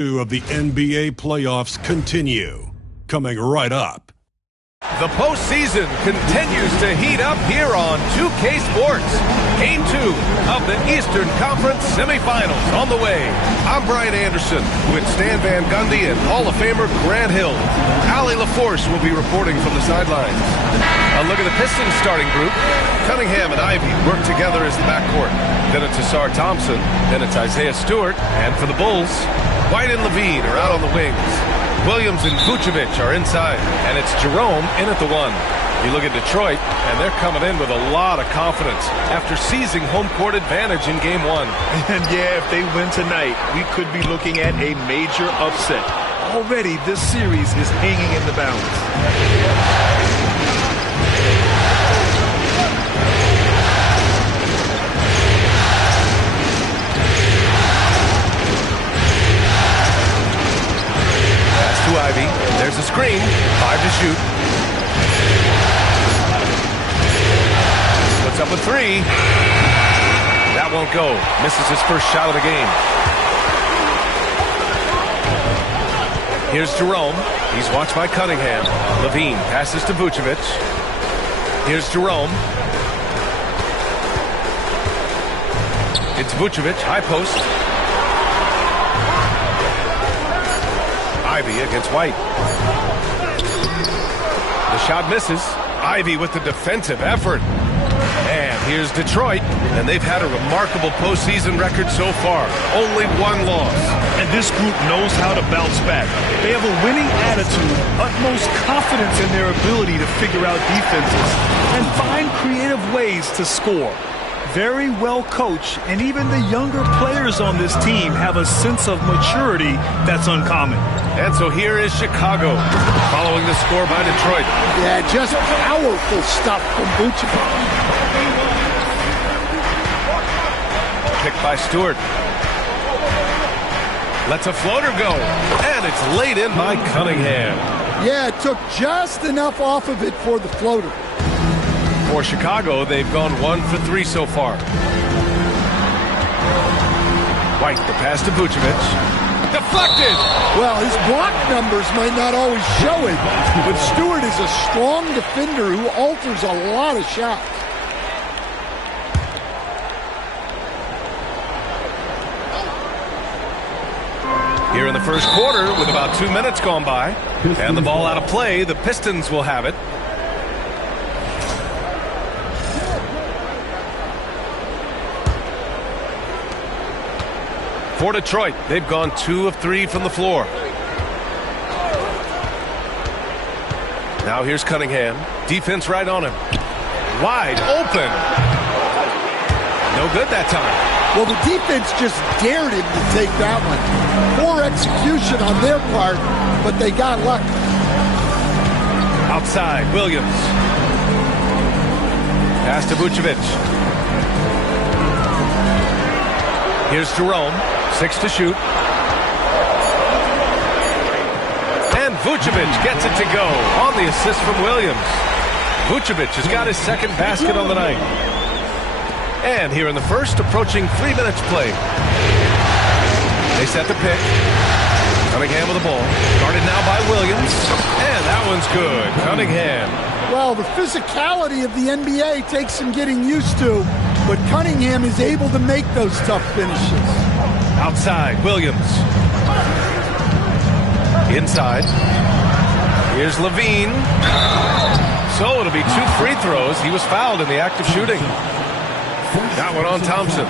Of the NBA playoffs continue. Coming right up. The postseason continues to heat up here on 2K Sports. Game 2 of the Eastern Conference semifinals on the way. I'm Brian Anderson with Stan Van Gundy and Hall of Famer Grant Hill. Allie LaForce will be reporting from the sidelines. A look at the Pistons starting group. Cunningham and Ivy work together as the backcourt. Then it's Asar Thompson. Then it's Isaiah Stewart. And for the Bulls, White and Levine are out on the wings. Williams and Vucevic are inside, and it's Jerome in at the 1. You look at Detroit, and they're coming in with a lot of confidence after seizing home court advantage in Game 1. And yeah, if they win tonight, we could be looking at a major upset. Already, this series is hanging in the balance. Ivy. There's a screen. 5 to shoot. Puts up a 3. That won't go. Misses his first shot of the game. Here's Jerome. He's watched by Cunningham. Levine passes to Vucevic. Here's Jerome. It's Vucevic. High post. Ivy against White. The shot misses. Ivy with the defensive effort. And here's Detroit, and they've had a remarkable postseason record so far. Only 1 loss. And this group knows how to bounce back. They have a winning attitude, utmost confidence in their ability to figure out defenses and find creative ways to score. Very well coached, and even the younger players on this team have a sense of maturity that's uncommon. And so here is Chicago, following the score by Detroit. Yeah, just powerful stuff from Vucevic. Picked by Stewart. Lets a floater go, and it's laid in by Cunningham. Yeah, it took just enough off of it for the floater. For Chicago, they've gone 1 for 3 so far. White, the pass to Vucevic. Deflected! Well, his block numbers might not always show it, but Stewart is a strong defender who alters a lot of shots. Here in the first quarter, with about 2 minutes gone by, and the ball out of play, the Pistons will have it. For Detroit, they've gone 2 of 3 from the floor. Now here's Cunningham. Defense right on him. Wide open. No good that time. Well, the defense just dared him to take that one. Poor execution on their part, but they got lucky. Outside, Williams. Pass to Vucevic. Here's Jerome. 6 to shoot. And Vucevic gets it to go on the assist from Williams. Vucevic has got his second basket on the night. And here in the first, approaching 3 minutes play. They set the pick. Cunningham with the ball. Guarded now by Williams. And that one's good. Cunningham. Well, the physicality of the NBA takes some getting used to, but Cunningham is able to make those tough finishes. Outside, Williams. Inside. Here's Levine. So it'll be 2 free throws. He was fouled in the act of shooting. That one on Thompson.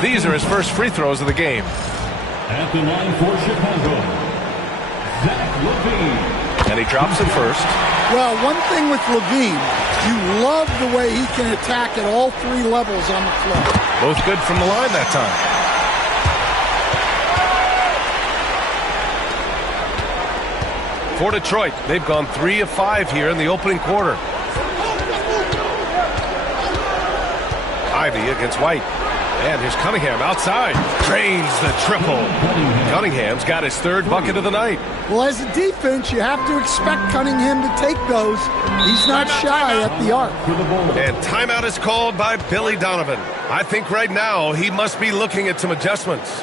These are his first free throws of the game. At the line for Chicago, Zach Levine. And he drops it first. Well, one thing with Levine, you love the way he can attack at all 3 levels on the floor. Both good from the line that time. For Detroit, they've gone 3 of 5 here in the opening quarter. Ivy against White. And here's Cunningham outside. Drains the triple. Cunningham's got his 3rd bucket of the night. Well, as a defense, you have to expect Cunningham to take those. He's not shy at the arc. And timeout is called by Billy Donovan. I think right now he must be looking at some adjustments.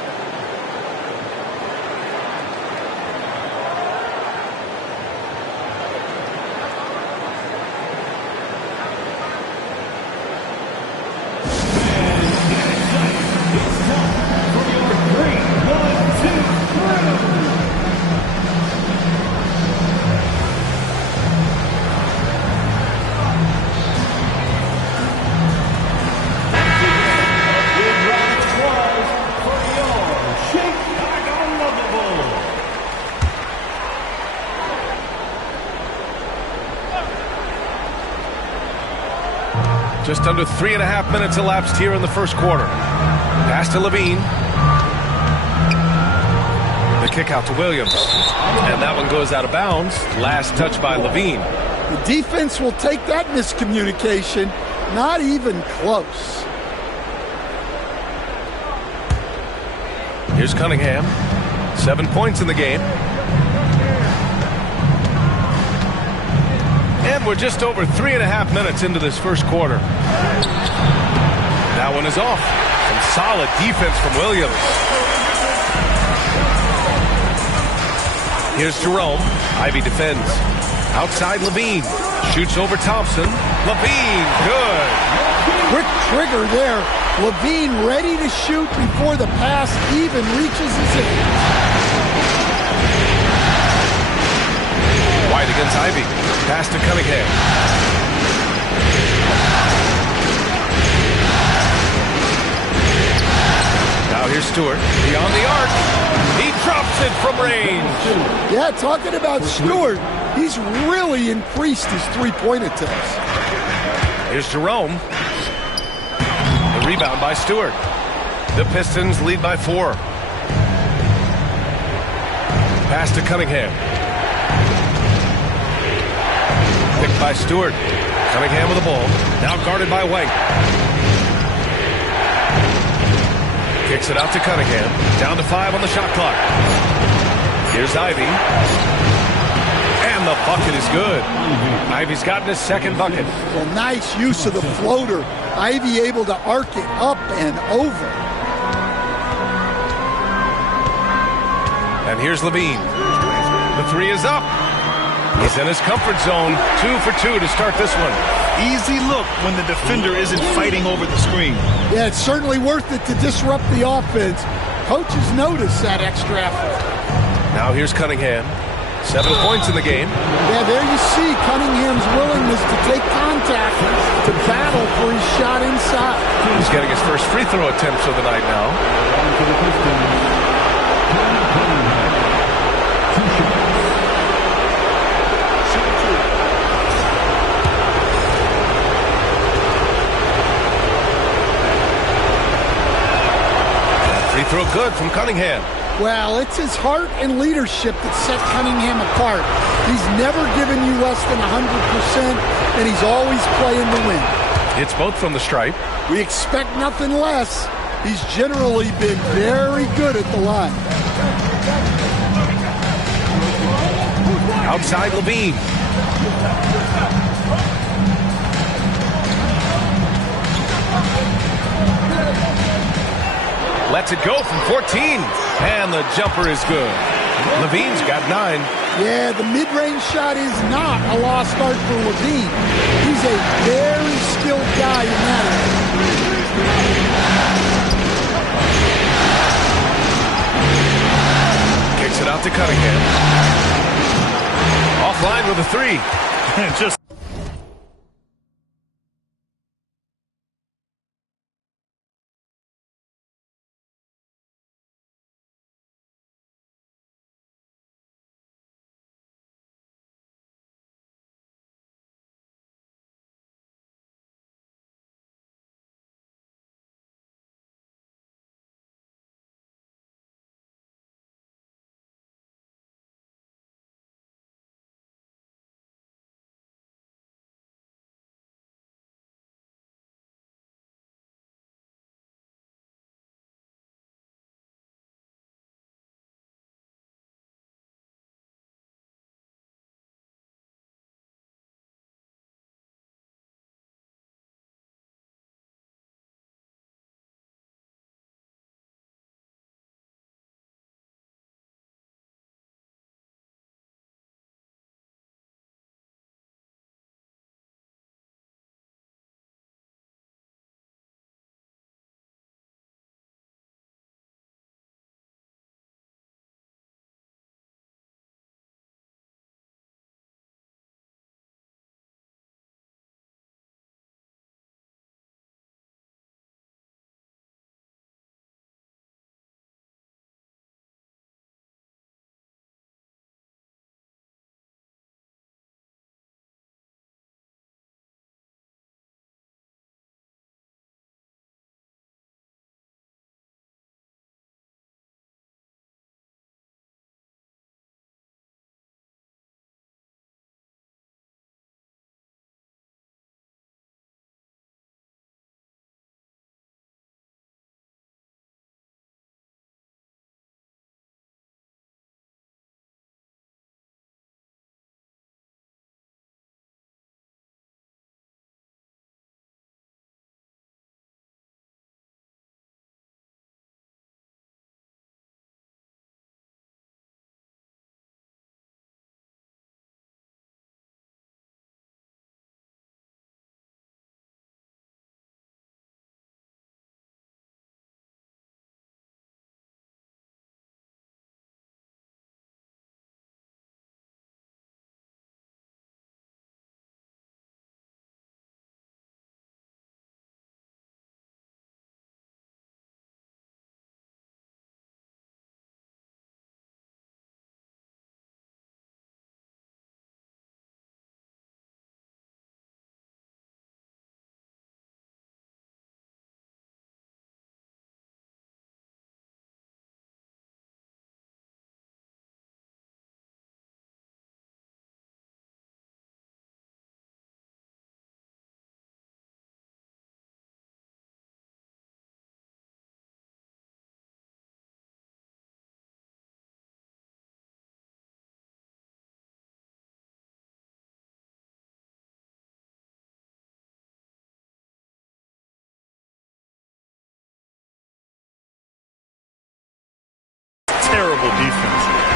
Just under 3.5 minutes elapsed here in the first quarter. Pass to Levine. The kick out to Williams. And that one goes out of bounds. Last touch by Levine. The defense will take that miscommunication. Not even close. Here's Cunningham. 7 points in the game. And we're just over 3.5 minutes into this first quarter. That one is off. Some solid defense from Williams. Here's Jerome. Ivy defends. Outside Levine. Shoots over Thompson. Levine, good. Quick trigger there. Levine ready to shoot before the pass even reaches his hands. White against Ivy. Pass to Cunningham. Now here's Stewart. Beyond the arc. He drops it from range. Yeah, talking about Stewart, he's really increased his three-point attempts. Here's Jerome. The rebound by Stewart. The Pistons lead by 4. Pass to Cunningham. Picked by Stewart. Cunningham with the ball. Now guarded by White. Kicks it out to Cunningham. Down to 5 on the shot clock. Here's Ivy. And the bucket is good. Ivy's gotten his second bucket. Well, nice use of the floater. Ivy able to arc it up and over. And here's Levine. The 3 is up. He's in his comfort zone. 2 for 2 to start this one. Easy look when the defender isn't fighting over the screen. Yeah, it's certainly worth it to disrupt the offense. Coaches notice that extra effort. Now here's Cunningham. 7 points in the game. Yeah, there you see Cunningham's willingness to take contact, to battle for his shot inside. He's getting his first free throw attempts of the night now. Free throw good from Cunningham. Well, it's his heart and leadership that set Cunningham apart. He's never given you less than 100%, and he's always playing to win. It's both from the stripe. We expect nothing less. He's generally been very good at the line. Outside Levine. Lets it go from 14. And the jumper is good. Levine's got 9. Yeah, the mid-range shot is not a lost start for Levine. He's a very skilled guy in that area. Kicks it out to Cunningham. Offline with a 3. Just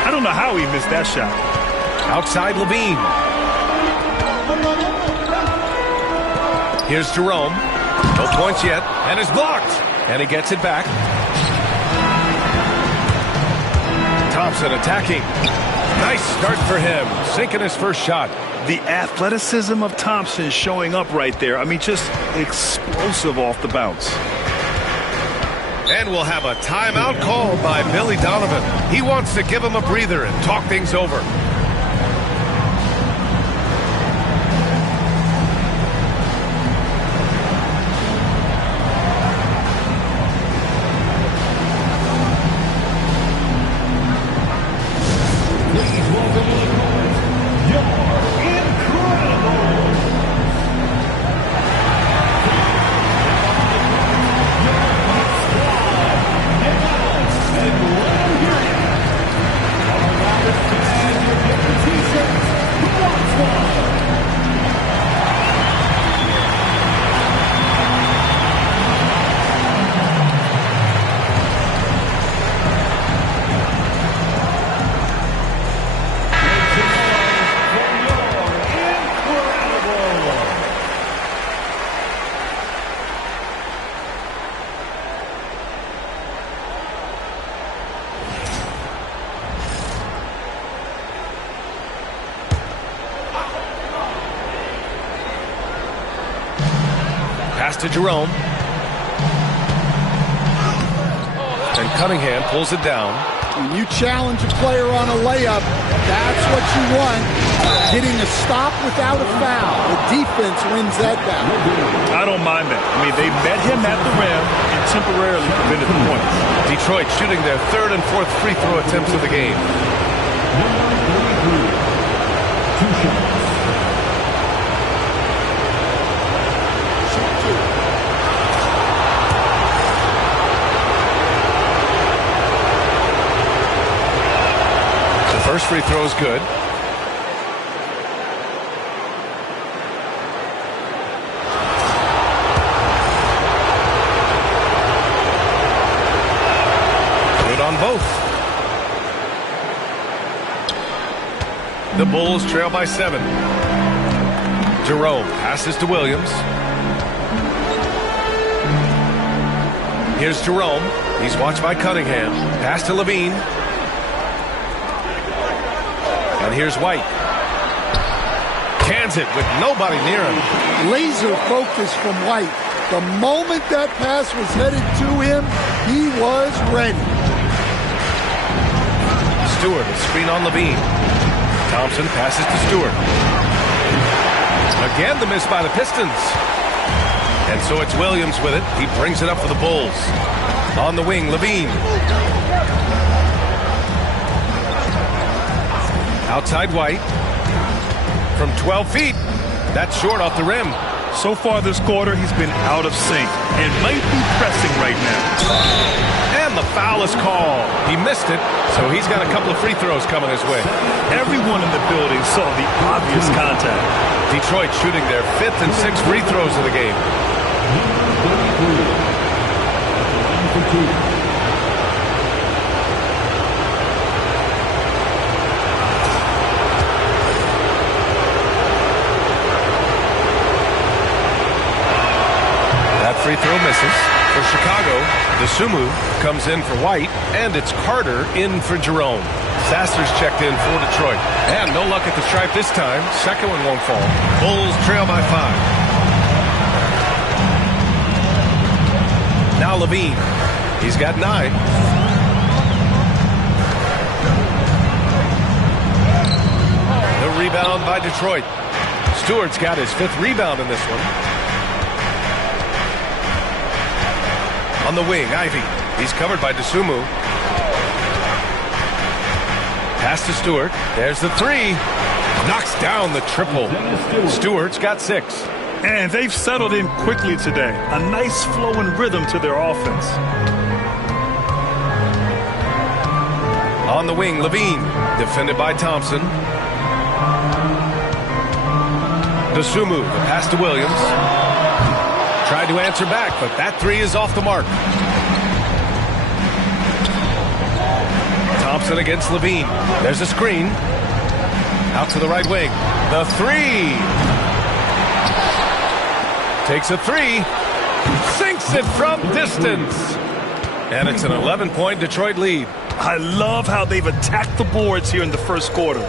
I don't know how he missed that shot. Outside Levine. Here's Jerome. No points yet, and is blocked. And he gets it back. Thompson attacking. Nice start for him, sinking his first shot. The athleticism of Thompson showing up right there. I mean, just explosive off the bounce. And we'll have a timeout called by Billy Donovan. He wants to give him a breather and talk things over. Pass to Jerome. And Cunningham pulls it down. When you challenge a player on a layup, that's what you want. Getting a stop without a foul. The defense wins that battle. I don't mind that. I mean, they met him at the rim and temporarily prevented the points. Detroit shooting their third and fourth free throw attempts of the game. Two shots. First free throw is good. Good on both. The Bulls trail by 7. Jerome passes to Williams. Here's Jerome. He's watched by Cunningham. Pass to Levine. And here's White. Cans it with nobody near him. Laser focus from White. The moment that pass was headed to him, he was ready. Stewart, a screen on Levine. Thompson passes to Stewart. Again, the miss by the Pistons. And so it's Williams with it. He brings it up for the Bulls. On the wing, Levine. Outside White. From 12 feet. That's short off the rim. So far this quarter, he's been out of sync and might be pressing right now. And the foul is called. He missed it, so he's got a couple of free throws coming his way. Everyone in the building saw the obvious contact. Detroit shooting their 5th and 6th free throws of the game. Free throw misses. For Chicago, DeSumo comes in for White, and it's Carter in for Jerome. Sasser's checked in for Detroit. And no luck at the stripe this time. Second one won't fall. Bulls trail by 5. Now Levine. He's got 9. The rebound by Detroit. Stewart's got his 5th rebound in this one. On the wing, Ivy. He's covered by DeSumo. Pass to Stewart. There's the 3. Knocks down the triple. Stewart's got 6. And they've settled in quickly today. A nice flowing rhythm to their offense. On the wing, Levine. Defended by Thompson. DeSumo, the pass to Williams. Tried to answer back, but that 3 is off the mark. Thompson against Levine. There's a screen. Out to the right wing. The three. Takes a three. Sinks it from distance. And it's an 11-point Detroit lead. I love how they've attacked the boards here in the first quarter.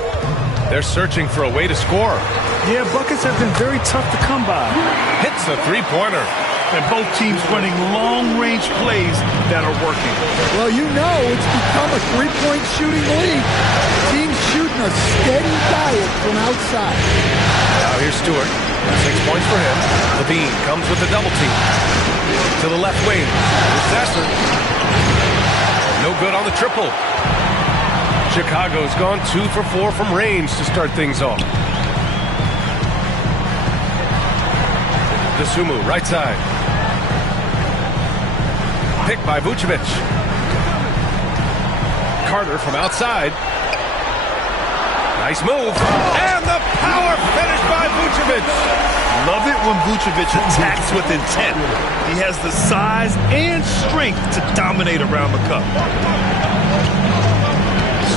They're searching for a way to score. Yeah, buckets have been very tough to come by. Hits a three-pointer. And both teams running long-range plays that are working. Well, you know it's become a three-point shooting league. Teams shooting a steady diet from outside. Now here's Stewart. 6 points for him. Levine comes with the double team. To the left wing. Here's Sasser. No good on the triple. Chicago's gone 2 for 4 from range to start things off. DeSumo, right side. Picked by Vucevic. Carter from outside. Nice move. And the power finish by Vucevic. Love it when Vucevic attacks with intent. He has the size and strength to dominate around the cup.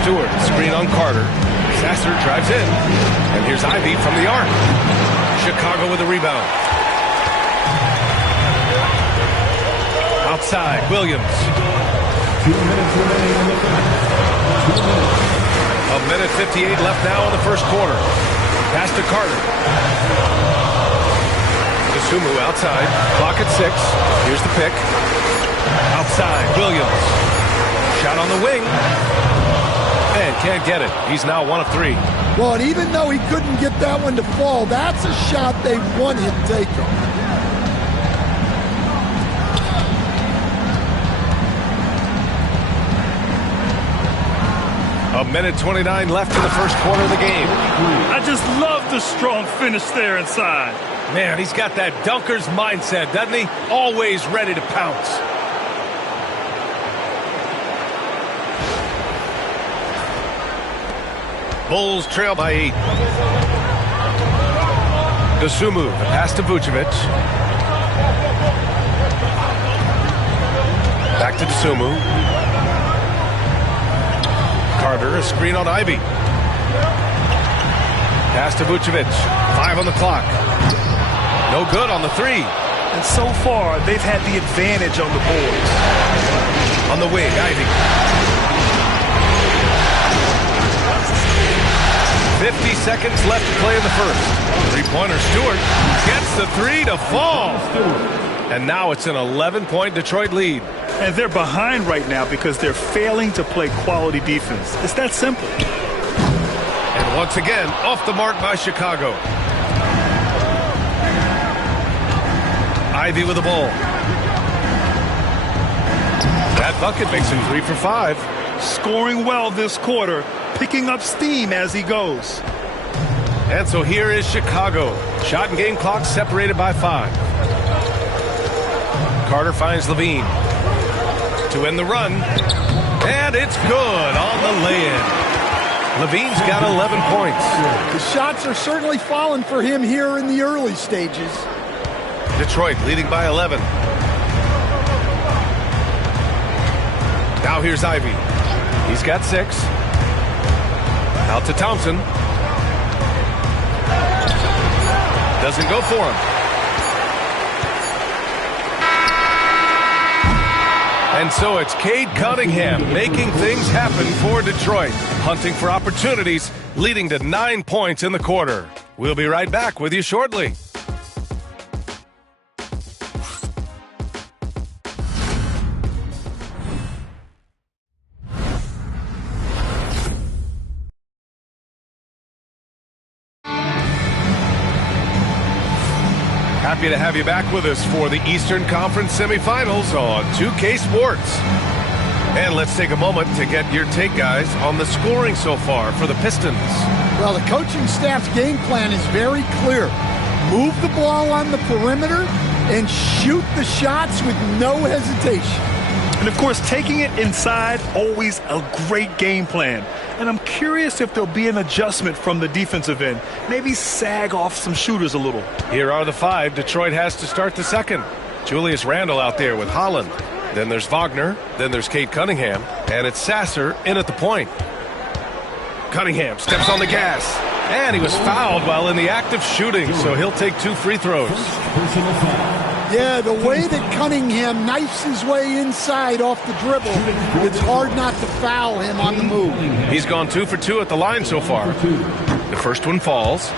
Stewart, screen on Carter. Sasser drives in. And here's Ivy from the arc. Chicago with a rebound. Outside, Williams. 2 minutes remaining in the quarter. 1 minute 58 left now in the first quarter. Pass to Carter. DeSumo outside. Clock at 6. Here's the pick. Outside, Williams. Shot on the wing. And can't get it. He's now 1 of 3. Well, and even though he couldn't get that one to fall, that's a shot they want him taking. 1 minute 29 left in the first quarter of the game. I just love the strong finish there inside. Man, he's got that dunker's mindset, doesn't he? Always ready to pounce. Bulls trail by 8. DeSumo, the pass to Vucevic. Back to DeSumo. Carter, a screen on Ivy. Pass to Vucevic. 5 on the clock. No good on the 3. And so far, they've had the advantage on the boards. On the wing, Ivy. 50 seconds left to play in the first. Three-pointer, Stewart gets the 3 to fall. And now it's an 11-point Detroit lead. And they're behind right now because they're failing to play quality defense. It's that simple. And once again, off the mark by Chicago. Ivy with the ball. That bucket makes him 3 for 5. Scoring well this quarter, picking up steam as he goes. And so here is Chicago. Shot and game clock separated by 5. Carter finds Levine. To end the run. And it's good on the lay-in. Levine's got 11 points. The shots are certainly falling for him here in the early stages. Detroit leading by 11. Now here's Ivy. He's got 6. Out to Thompson. Doesn't go for him. And so it's Cade Cunningham making things happen for Detroit. Hunting for opportunities, leading to 9 points in the quarter. We'll be right back with you shortly. Happy to have you back with us for the Eastern Conference semifinals on 2K Sports. And let's take a moment to get your take, guys, on the scoring so far for the Pistons. Well, the coaching staff's game plan is very clear. Move the ball on the perimeter and shoot the shots with no hesitation. And, of course, taking it inside, always a great game plan. And I'm curious if there'll be an adjustment from the defensive end. Maybe sag off some shooters a little. Here are the 5 Detroit has to start the second. Julius Randle out there with Holland. Then there's Wagner. Then there's Cade Cunningham. And it's Sasser in at the point. Cunningham steps on the gas. And he was fouled while in the act of shooting, so he'll take 2 free throws. Yeah, the way that Cunningham knifes his way inside off the dribble, it's hard not to foul him on the move. He's gone 2 for 2 at the line so far. The first one falls.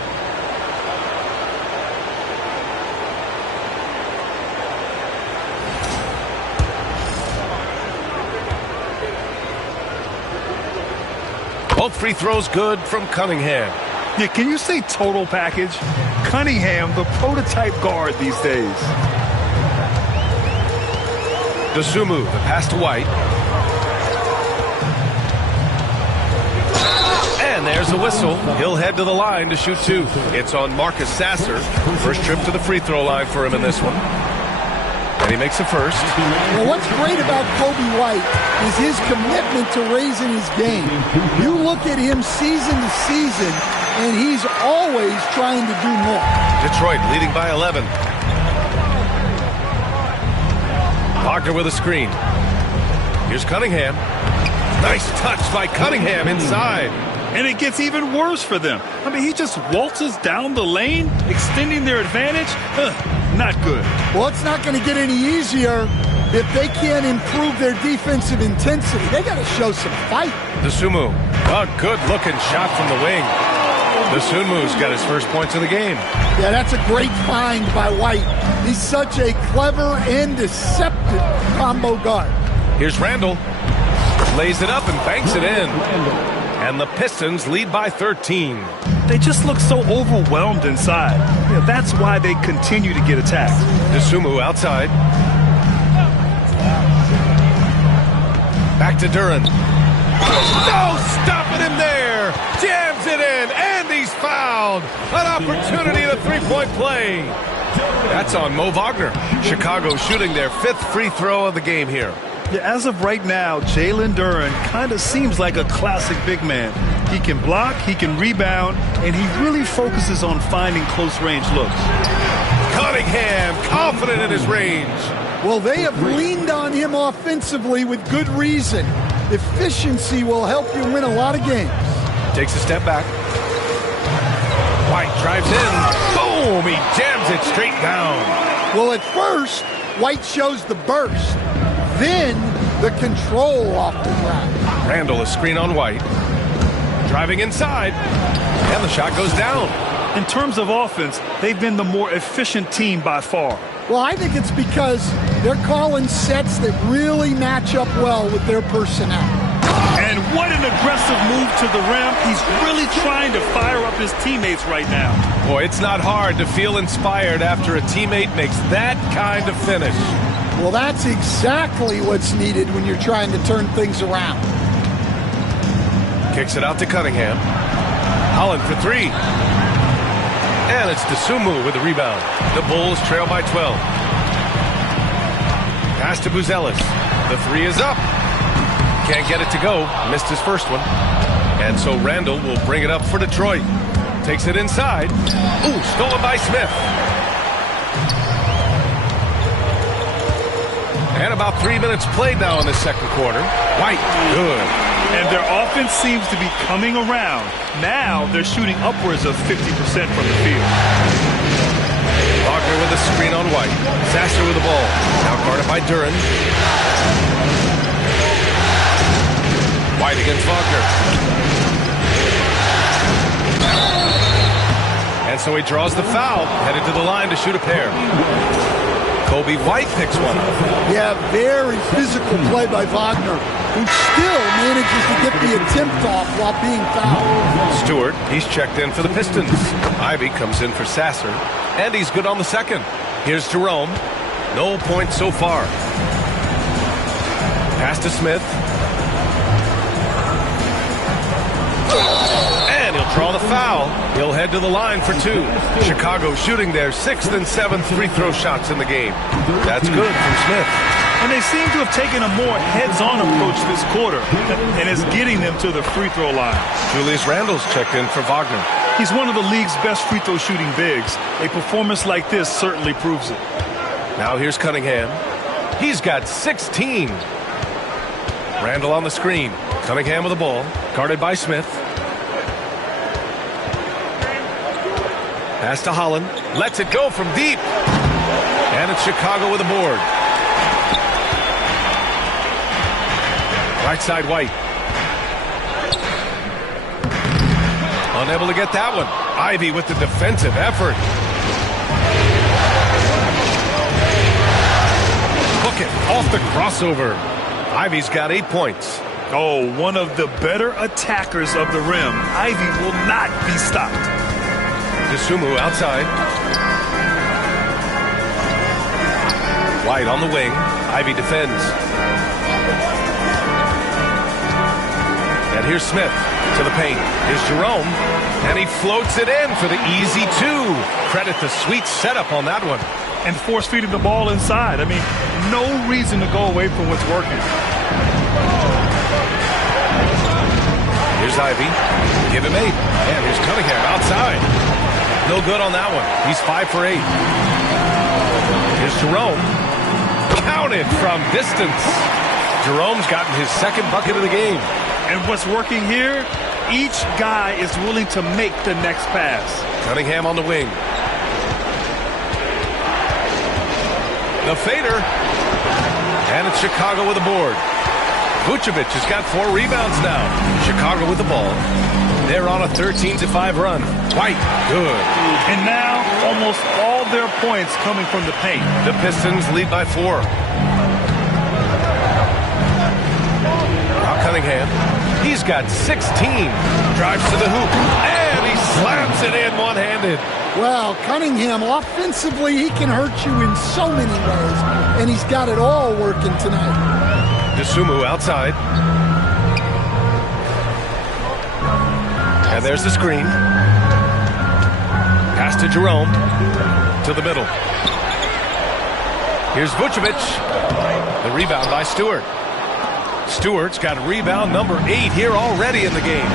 Both free throws good from Cunningham. Yeah, can you say total package? Cunningham, the prototype guard these days. Dosunmu, the pass to White. And there's a whistle. He'll head to the line to shoot 2. It's on Marcus Sasser. First trip to the free throw line for him in this one. And he makes the first. Well, what's great about Kobe White is his commitment to raising his game. You look at him season to season, and he's always trying to do more. Detroit leading by 11. Wagner with a screen. Here's Cunningham. Nice touch by Cunningham inside. And it gets even worse for them. I mean, he just waltzes down the lane, extending their advantage. Not good. Well, it's not going to get any easier if they can't improve their defensive intensity. They got to show some fight. Dosunmu, a good-looking shot from the wing. Dosunmu's got his first points of the game. Yeah, that's a great find by White. He's such a clever and deceptive combo guard. Here's Randall. Lays it up and banks it in. And the Pistons lead by 13. They just look so overwhelmed inside. Yeah, that's why they continue to get attacked. Dosunmu outside. Back to Duren. No, stopping him there. Jams it in, and he's fouled. An opportunity to three-point play. That's on Mo Wagner. Chicago shooting their 5th free throw of the game here. Yeah, as of right now, Jalen Duren kind of seems like a classic big man. He can block, he can rebound, and he really focuses on finding close-range looks. Cunningham, confident in his range. Well, they have leaned on him offensively with good reason. Efficiency will help you win a lot of games. Takes a step back. White drives in. Boom! He jams it straight down. Well, at first, White shows the burst. Then, the control off the ground. Randall, a screen on White. Driving inside. And the shot goes down. In terms of offense, they've been the more efficient team by far. Well, I think it's because they're calling sets that really match up well with their personnel. And what an aggressive move to the rim. He's really trying to fire up his teammates right now. Boy, it's not hard to feel inspired after a teammate makes that kind of finish. Well, that's exactly what's needed when you're trying to turn things around. Kicks it out to Cunningham. Holland for 3. And it's Dosunmu with the rebound. The Bulls trail by 12. Pass to Buzelis. The 3 is up. Can't get it to go. Missed his first one. And so Randall will bring it up for Detroit. Takes it inside. Ooh, stolen by Smith. And about 3 minutes played now in the second quarter. White, good. And their offense seems to be coming around. Now they're shooting upwards of 50% from the field. Wagner with a screen on White. Sasser with the ball. Now guarded by Duren. White against Wagner. And so he draws the foul. Headed to the line to shoot a pair. Kobe White picks one up. Yeah, very physical play by Wagner, who still manages to get the attempt off while being fouled. Stewart, he's checked in for the Pistons. Ivy comes in for Sasser, and he's good on the second. Here's Jerome. No points so far. Pass to Smith. And he'll draw the foul. He'll head to the line for 2. Chicago shooting their 6th and 7th free throw shots in the game. That's good from Smith. And they seem to have taken a more heads-on approach this quarter, and it's getting them to the free throw line. Julius Randle's checked in for Wagner. He's one of the league's best free throw shooting bigs. A performance like this certainly proves it. Now here's Cunningham. He's got 16. Randall on the screen. Cunningham with the ball. Guarded by Smith. Pass to Holland. Lets it go from deep. And it's Chicago with the board. Right side, White. Unable to get that one. Ivy with the defensive effort. Hook it off the crossover. Ivy's got 8 points. Oh, one of the better attackers of the rim. Ivy will not be stopped. DeSumo outside. White on the wing. Ivy defends. And here's Smith to the paint. Here's Jerome. And he floats it in for the easy 2. Credit the sweet setup on that one. And force feeding the ball inside. I mean, no reason to go away from what's working. Here's Ivy. Give him 8. And here's Cunningham outside. No good on that one. He's 5 for 8. Here's Jerome. Counted from distance. Jerome's gotten his second bucket of the game. And what's working here, each guy is willing to make the next pass. Cunningham on the wing. The fader. And it's Chicago with the board. Vucevic has got 4 rebounds now. Chicago with the ball. They're on a 13-5 run. White, good. And now, almost all their points coming from the paint. The Pistons lead by 4. Now Cunningham. He's got 16. Drives to the hoop. And he slams it in one-handed. Well, Cunningham, offensively, he can hurt you in so many ways. And he's got it all working tonight. DeSumo outside. And there's the screen. Pass to Jerome. To the middle. Here's Vucevic. The rebound by Stewart. Stewart's got rebound number 8 here already in the game.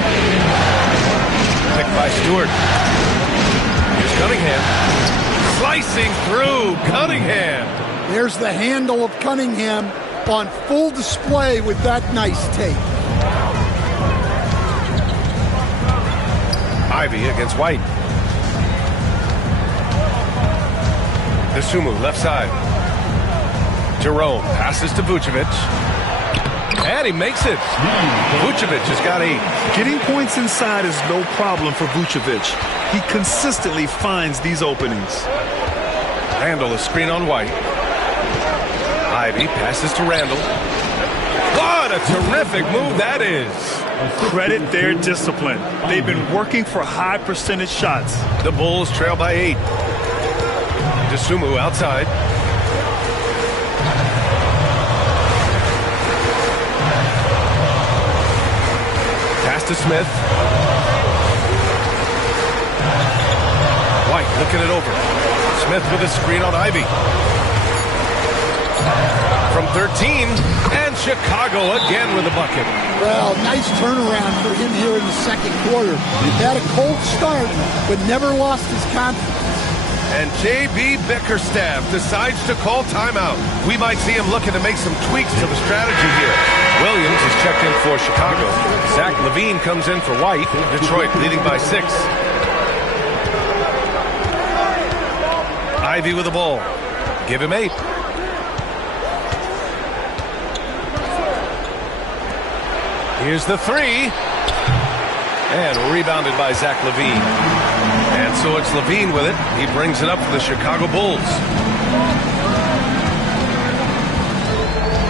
Picked by Stewart. Here's Cunningham. Slicing through. Cunningham. There's the handle of Cunningham on full display with that nice tape. Ivy against White. DeSumo left side. Jerome passes to Vucevic. And he makes it. Vucevic has got 8. Getting points inside is no problem for Vucevic. He consistently finds these openings. Randall is screen on White. Ivy passes to Randall. What a terrific move that is. Credit their discipline. They've been working for high percentage shots. The Bulls trail by 8. DeSumo outside. Pass to Smith. White looking it over. Smith with a screen on Ivy. From 13, and Chicago again with a bucket. Well, nice turnaround for him here in the second quarter. He had a cold start, but never lost his confidence. And J.B. Bickerstaff decides to call timeout. We might see him looking to make some tweaks to the strategy here. Williams is checked in for Chicago. Zach LaVine comes in for White. Detroit leading by 6. Ivy with the ball. Give him 8. Here's the 3. And rebounded by Zach LaVine. And so it's LaVine with it. He brings it up for the Chicago Bulls.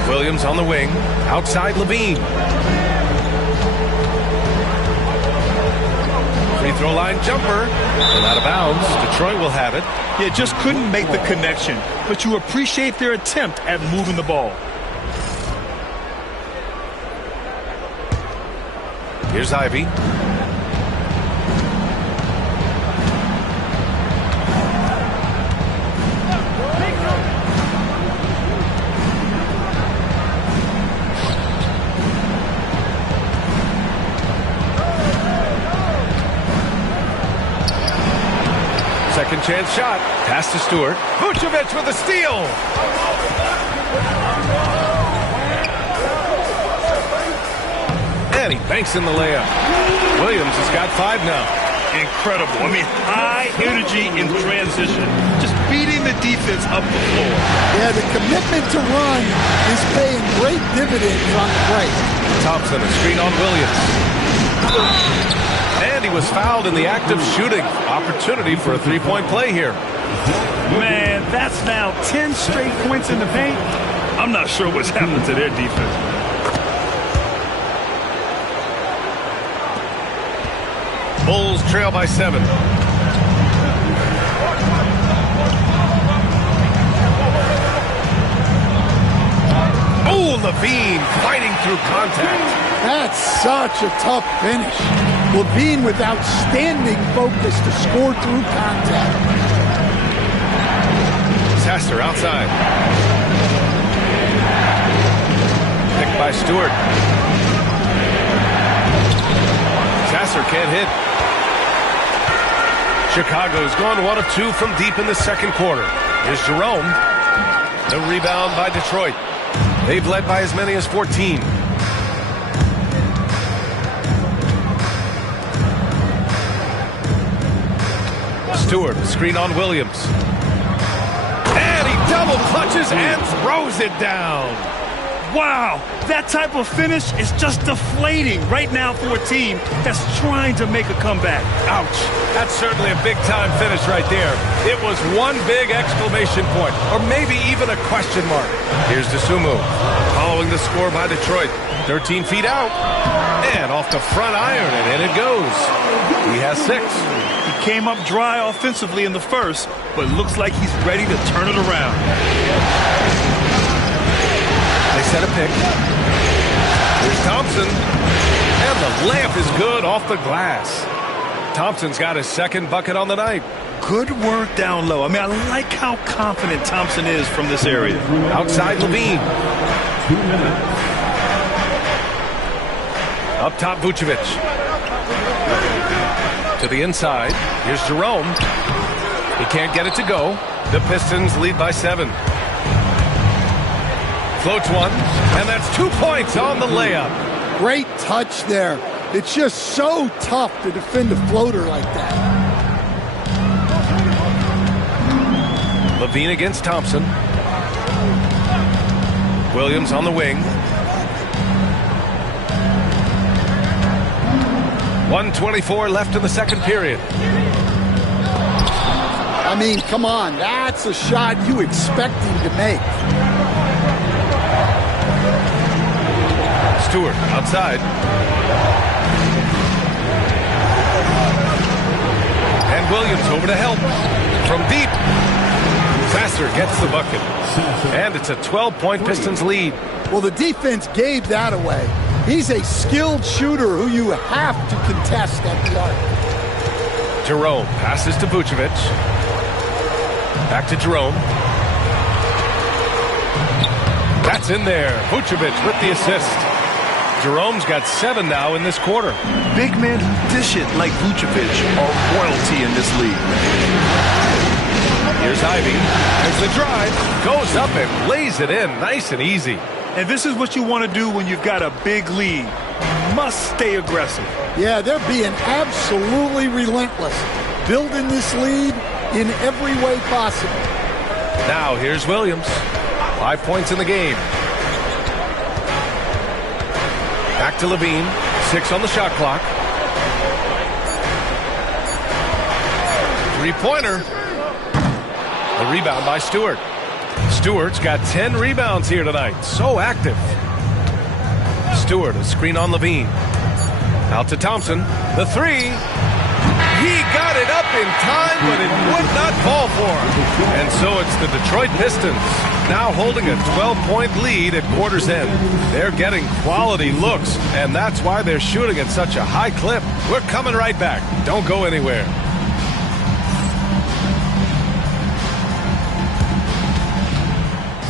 Williams on the wing. Outside LaVine. Free throw line jumper. And out of bounds. Detroit will have it. Yeah, just couldn't make the connection. But you appreciate their attempt at moving the ball. Here's Ivy. Second chance shot. Pass to Stewart. Vucevic with a steal. And he banks in the layup. Williams has got 5 now. Incredible. I mean, high energy in transition. Just beating the defense up the floor. Yeah, the commitment to run is paying great dividends on the break. Thompson, a screen on Williams. And he was fouled in the act of shooting. Opportunity for a three-point play here. Man, that's now 10 straight points in the paint. I'm not sure what's happened to their defense. Bulls trail by 7. Oh, Levine fighting through contact. That's such a tough finish. Levine with outstanding focus to score through contact. Sasser outside. Picked by Stewart. Sasser can't hit. Chicago's gone 1 of 2 from deep in the second quarter. Here's Jerome. The rebound by Detroit. They've led by as many as 14. Stewart, screen on Williams. And he double clutches and throws it down. Wow, that type of finish is just deflating right now for a team that's trying to make a comeback. Ouch. That's certainly a big-time finish right there. It was one big exclamation point, or maybe even a question mark. Here's DeSumo, following the score by Detroit. 13 feet out, and off the front iron, and in it goes. He has 6. He came up dry offensively in the first, but looks like he's ready to turn it around. They set a pick. Here's Thompson. And the layup is good off the glass. Thompson's got his second bucket on the night. Good work down low. I mean, I like how confident Thompson is from this area. Outside Levine. 2 minutes. Up top, Vucevic. To the inside. Here's Jerome. He can't get it to go. The Pistons lead by 7. Floats one, and that's 2 points on the layup. Great touch there. It's just so tough to defend a floater like that. Levine against Thompson. Williams on the wing. 1:24 left in the second period. I mean, come on. That's a shot you expect him to make. Stewart outside. And Williams over to help. From deep. Sasser gets the bucket. And it's a 12-point Pistons lead. Well, the defense gave that away. He's a skilled shooter who you have to contest at the arc. Jerome passes to Vucevic. Back to Jerome. That's in there. Vucevic with the assist. Jerome's got 7 now in this quarter. Big men who dish it like Vucevic are royalty in this league. Here's Ivy. There's the drive. Goes up and lays it in. Nice and easy. And this is what you want to do when you've got a big lead. You must stay aggressive. Yeah, they're being absolutely relentless. Building this lead in every way possible. Now here's Williams. 5 points in the game. Back to Levine. 6 on the shot clock. Three-pointer. The rebound by Stewart. Stewart's got 10 rebounds here tonight. So active. Stewart, a screen on Levine. Out to Thompson. The 3. He got it up in time, but it would not fall for him. And so it's the Detroit Pistons now holding a 12-point lead at quarter's end. They're getting quality looks, and that's why they're shooting at such a high clip. We're coming right back. Don't go anywhere.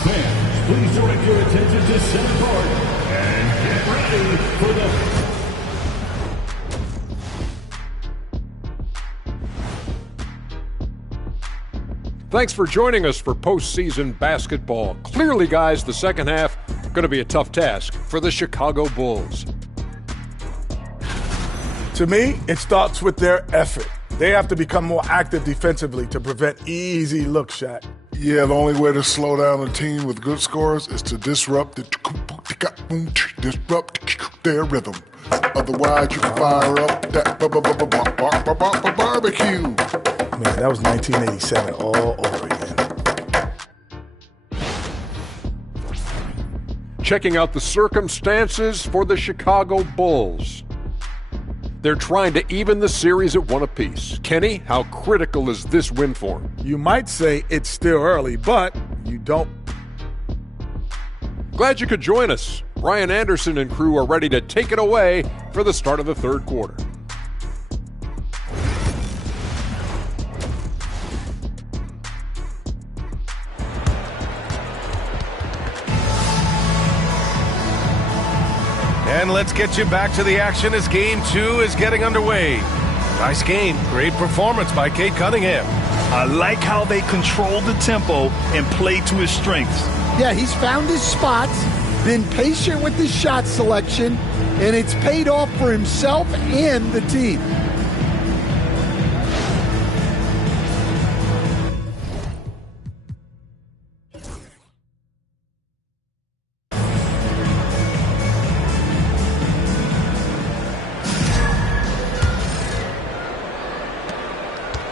Fans, please direct your attention to center court and get ready for the... Thanks for joining us for postseason basketball. Clearly, guys, the second half going to be a tough task for the Chicago Bulls. To me, it starts with their effort. They have to become more active defensively to prevent easy look, Shaq. Yeah, the only way to slow down a team with good scores is to disrupt their rhythm. Otherwise, you can fire up that barbecue. Man, that was 1987 all over again. Checking out the circumstances for the Chicago Bulls. They're trying to even the series at one apiece. Kenny, how critical is this win for them? You might say it's still early, but you don't. Glad you could join us. Brian Anderson and crew are ready to take it away for the start of the third quarter. And let's get you back to the action as Game 2 is getting underway. Nice game. Great performance by Cade Cunningham. I like how they controlled the tempo and played to his strengths. Yeah, he's found his spots, been patient with his shot selection, and it's paid off for himself and the team.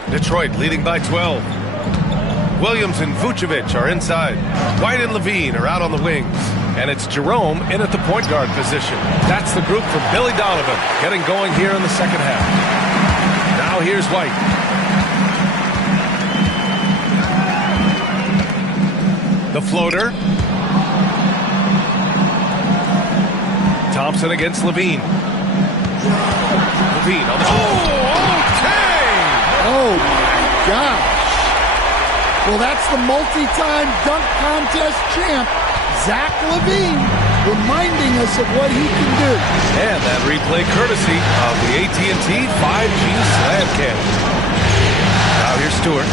Detroit leading by 12. Williams and Vucevic are inside. White and Levine are out on the wings. And it's Jerome in at the point guard position. That's the group for Billy Donovan, getting going here in the second half. Now here's White. The floater. Thompson against Levine. Levine on the... Oh, my gosh. Well, that's the multi-time dunk contest champ, Zach LaVine, reminding us of what he can do. And that replay courtesy of the AT&T 5G Slam Cam. Now here's Stewart.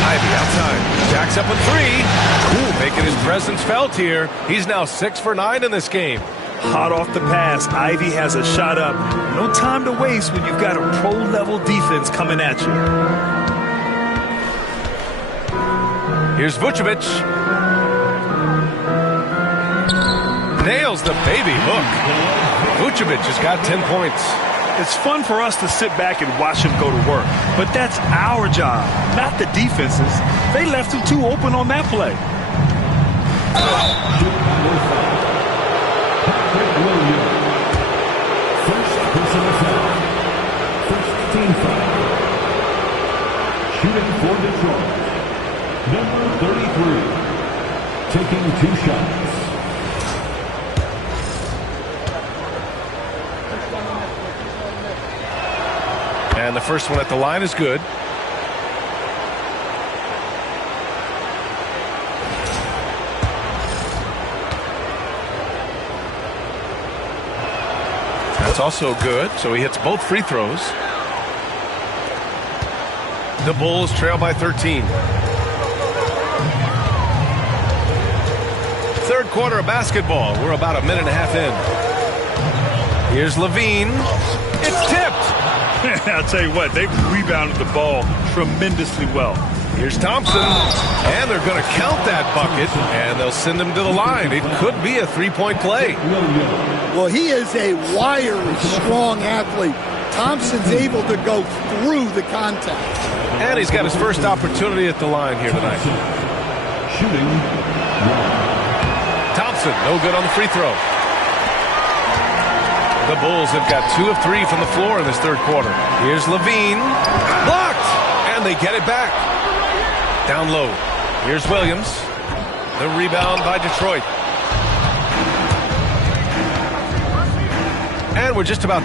Ivy outside. Jacks up a three. Ooh, making his presence felt here. He's now 6 for 9 in this game. Hot off the pass, Ivy has a shot up. No time to waste when you've got a pro-level defense coming at you. Here's Vucevic. Nails the baby hook. Vucevic has got 10 points. It's fun for us to sit back and watch him go to work, but that's our job, not the defense's. They left him too open on that play. First personal foul. First team foul. Shooting for Detroit. Number 33. Taking 2 shots. And the first one at the line is good. That's also good, so he hits both free throws. The Bulls trail by 13. Third quarter of basketball. We're about a minute and a half in. Here's Levine. It's tipped. I'll tell you what, they've rebounded the ball tremendously well. Here's Thompson, and they're going to count that bucket, and they'll send him to the line. It could be a three-point play. Well, he is a wiry, strong athlete. Thompson's able to go through the contact. And he's got his first opportunity at the line here tonight. Shooting. Thompson, no good on the free throw. The Bulls have got 2 of 3 from the floor in this third quarter. Here's Levine. Blocked! And they get it back. Down low. Here's Williams. The rebound by Detroit. And we're just about...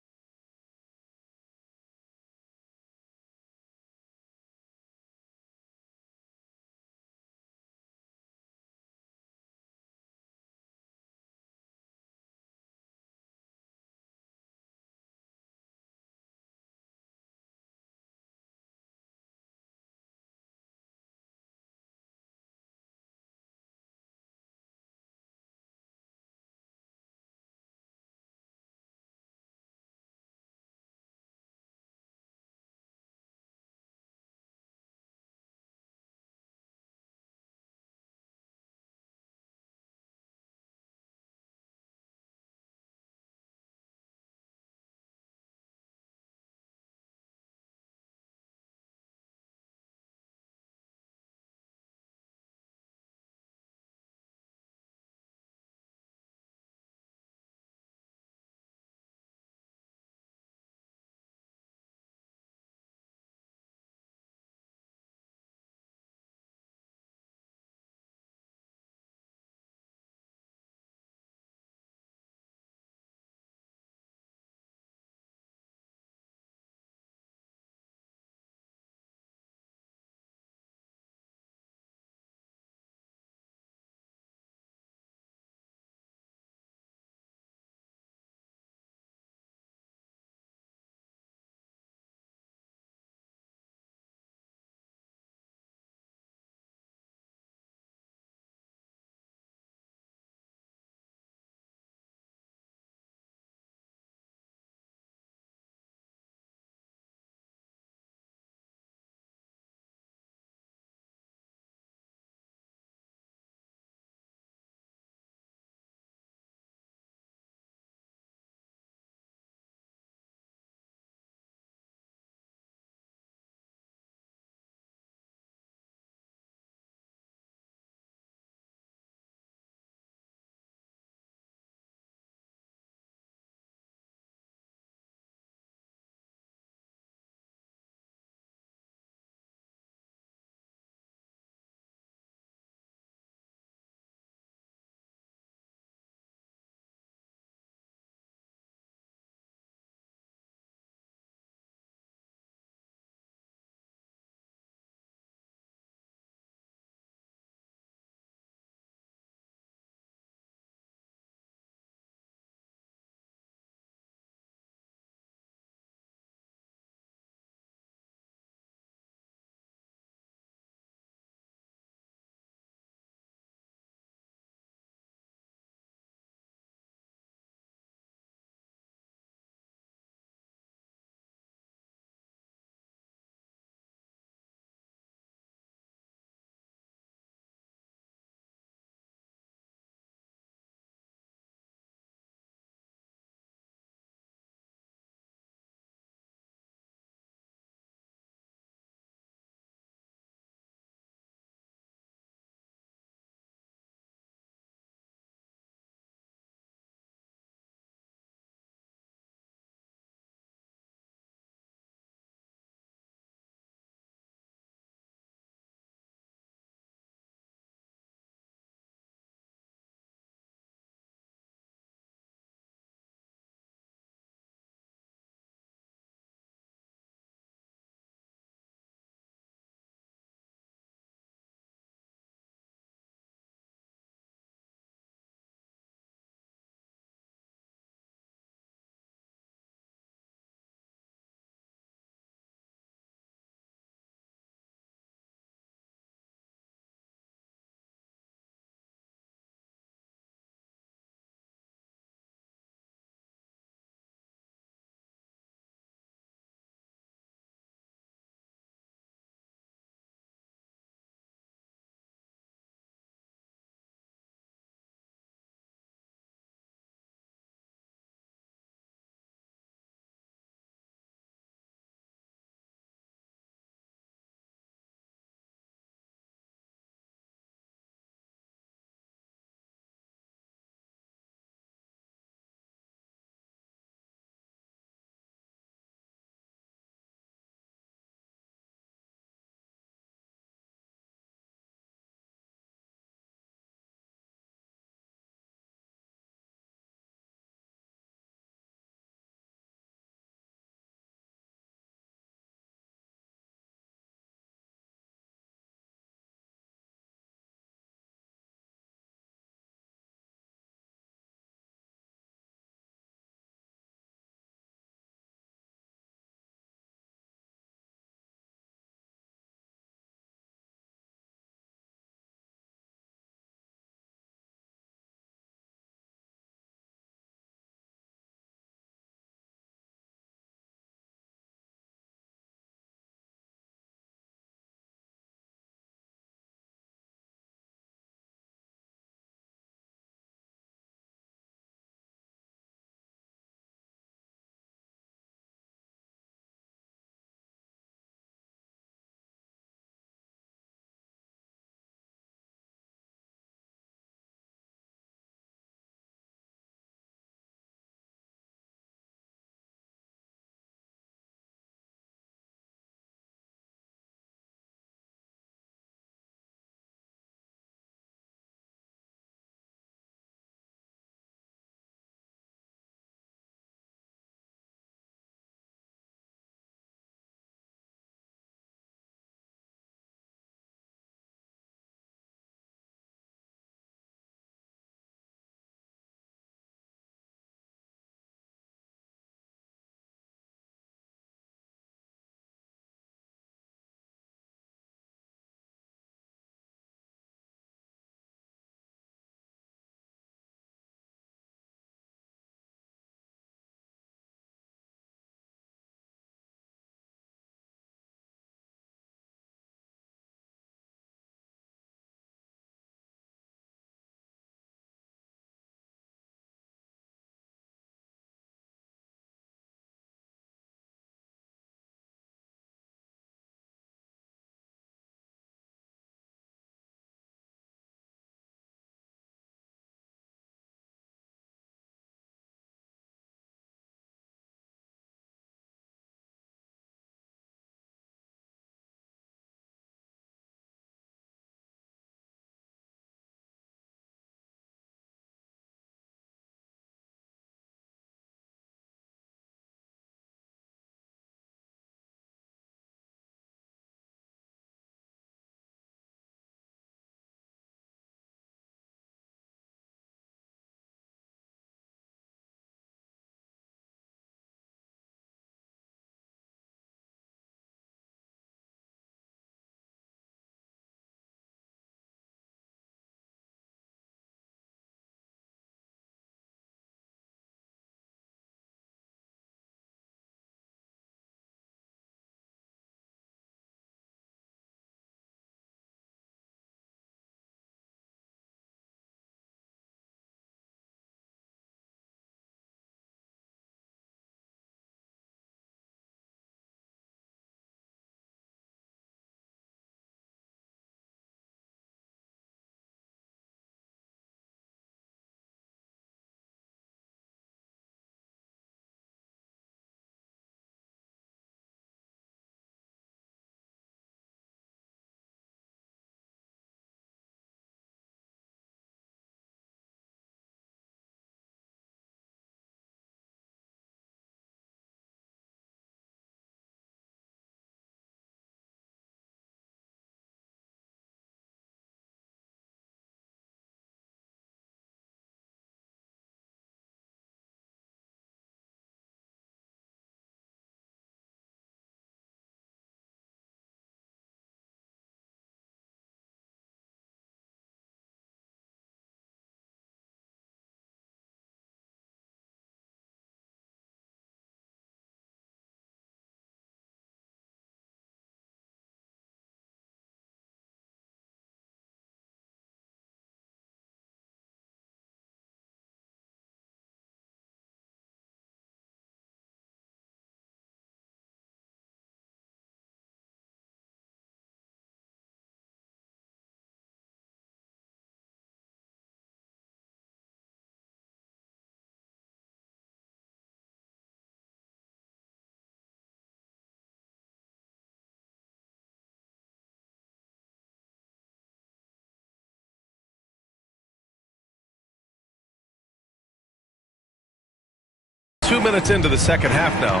2 minutes into the second half now.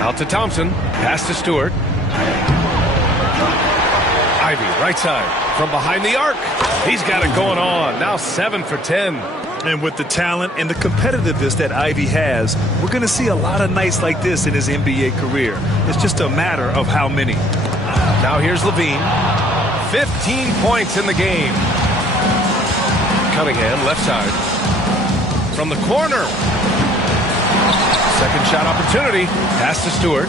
Out to Thompson. Pass to Stewart. Ivy, right side. From behind the arc. He's got it going on. Now 7 for 10. And with the talent and the competitiveness that Ivy has, we're going to see a lot of nights like this in his NBA career. It's just a matter of how many. Now here's Levine. 15 points in the game. Cunningham, left side. From the corner. Second shot opportunity. Pass to Stewart.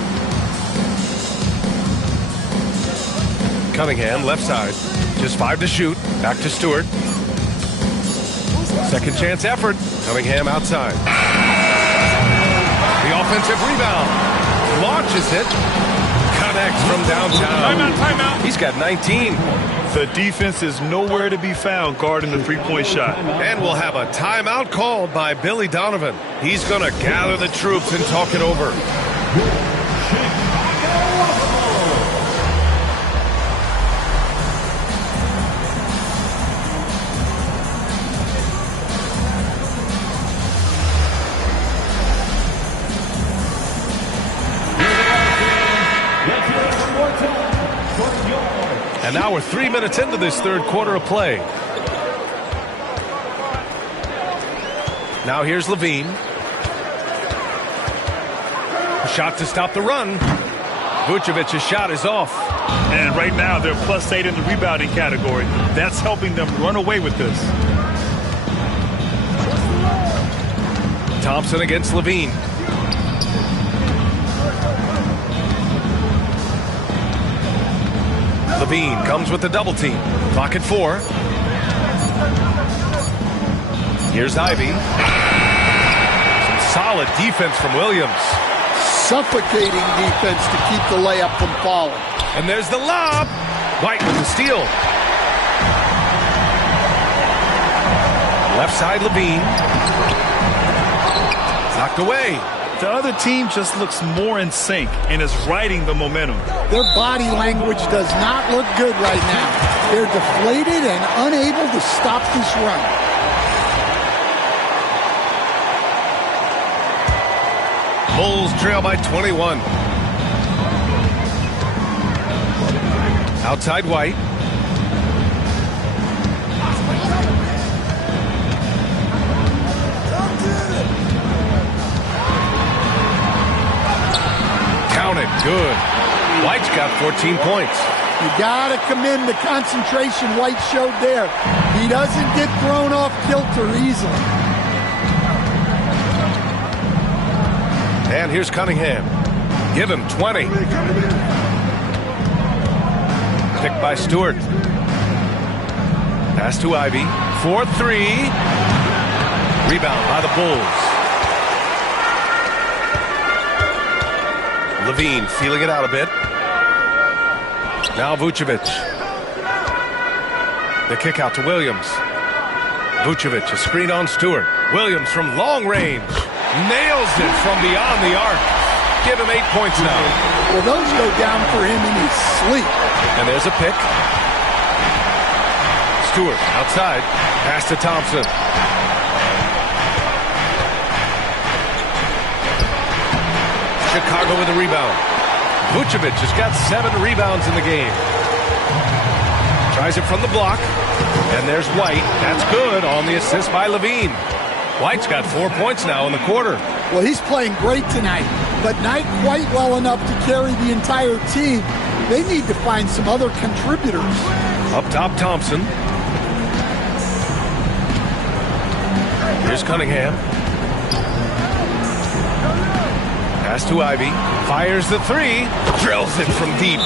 Cunningham, left side. Just 5 to shoot. Back to Stewart. Second chance effort. Cunningham outside. The offensive rebound. Launches it. Connects from downtown. Timeout. He's got 19. The defense is nowhere to be found guarding the three-point shot. And we'll have a timeout called by Billy Donovan. He's going to gather the troops and talk it over. And now we're 3 minutes into this third quarter of play. Now here's Levine. A shot to stop the run. Vucevic's shot is off. And right now they're +8 in the rebounding category. That's helping them run away with this. Thompson against Levine. Levine comes with the double team. Clock at 4. Here's Ivy. Some solid defense from Williams. Suffocating defense to keep the layup from falling. And there's the lob. White with the steal. Left side Levine. Knocked away. The other team just looks more in sync and is riding the momentum. Their body language does not look good right now. They're deflated and unable to stop this run. Bulls trail by 21. Outside White. Counted. Good. White's got 14 points. You got to commend the concentration White showed there. He doesn't get thrown off kilter easily. And here's Cunningham. Give him 20. Picked by Stewart. Pass to Ivy. 4-3. Rebound by the Bulls. Levine feeling it out a bit. Now Vucevic. The kick out to Williams. Vucevic, a screen on Stewart. Williams from long range. Nails it from beyond the arc. Give him 8 points now. Well, those go down for him in his sleep. And there's a pick. Stewart outside. Pass to Thompson. Chicago with a rebound. Vucevic has got 7 rebounds in the game. Tries it from the block. And there's White. That's good on the assist by Levine. White's got 4 points now in the quarter. Well, he's playing great tonight, but not quite well enough to carry the entire team. They need to find some other contributors. Up top, Thompson. Here's Cunningham. Pass to Ivy. Fires the 3. Drills it from deep.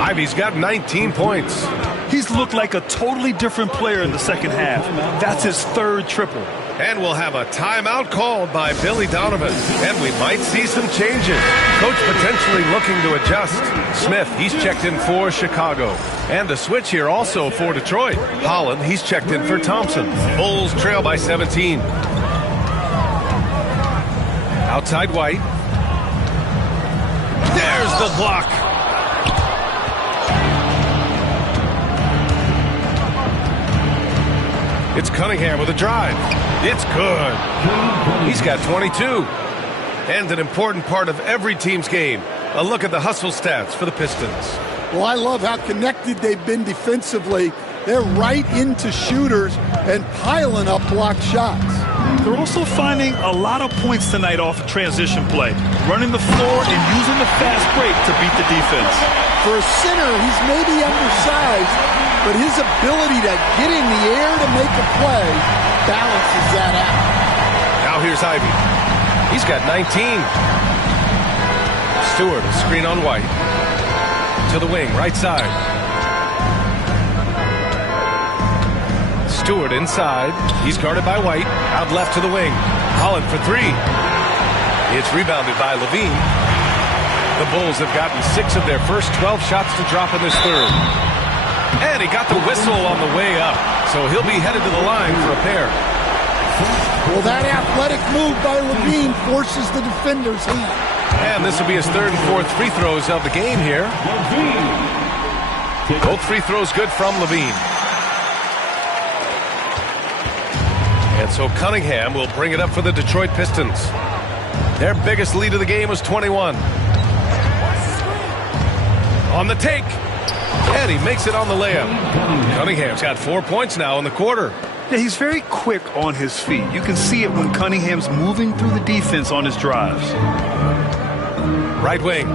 Ivy's got 19 points. He's looked like a totally different player in the second half. That's his 3rd triple. And we'll have a timeout called by Billy Donovan. And we might see some changes. Coach potentially looking to adjust. Smith, he's checked in for Chicago. And a switch here also for Detroit. Holland, he's checked in for Thompson. Bulls trail by 17. Outside White. There's the block. It's Cunningham with a drive. It's good. He's got 22. And an important part of every team's game. A look at the hustle stats for the Pistons. Well, I love how connected they've been defensively. They're right into shooters and piling up blocked shots. They're also finding a lot of points tonight off of transition play, running the floor and using the fast break to beat the defense. For a center, he's maybe undersized, but his ability to get in the air to make a play balances that out. Now here's Ivy. He's got 19. Stewart, a screen on White. To the wing, right side. Stewart inside. He's guarded by White. Out left to the wing. Holland for three. It's rebounded by Levine. The Bulls have gotten 6 of their first 12 shots to drop in this third. And he got the whistle on the way up. So he'll be headed to the line for a pair. Well, that athletic move by Levine forces the defender's hand. And this will be his third and fourth free throws of the game here. Both free throws good from Levine. And so Cunningham will bring it up for the Detroit Pistons. Their biggest lead of the game was 21. On the take. And he makes it on the layup. Cunningham's got 4 points now in the quarter. Yeah, he's very quick on his feet. You can see it when Cunningham's moving through the defense on his drives. Right wing.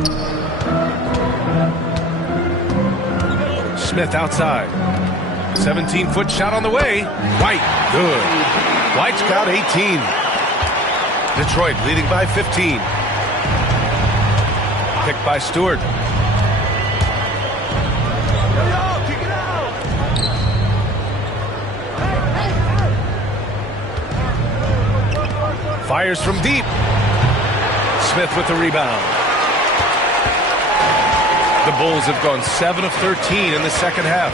Smith outside. 17-foot shot on the way. White, good. White's got 18. Detroit leading by 15. Picked by Stewart. Fires from deep. Smith with the rebound. The Bulls have gone 7 of 13 in the second half.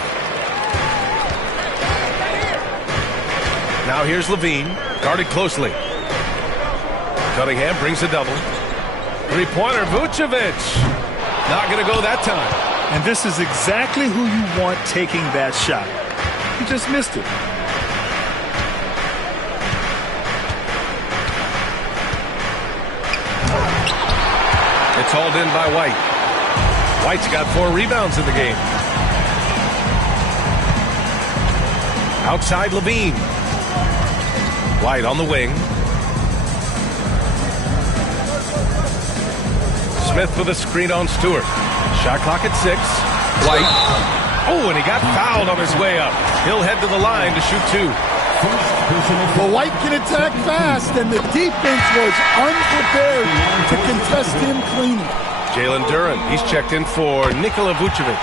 Now here's Levine, guarded closely. Cunningham brings a double. Three-pointer, Vucevic. Not going to go that time. And this is exactly who you want taking that shot. He just missed it. It's hauled in by White. White's got 4 rebounds in the game. Outside Levine. White on the wing. Smith with a screen on Stewart. Shot clock at 6. White. Oh, and he got fouled on his way up. He'll head to the line to shoot 2. Well, White can attack fast, and the defense was unprepared to contest him cleanly. Jalen Duren, he's checked in for Nikola Vucevic.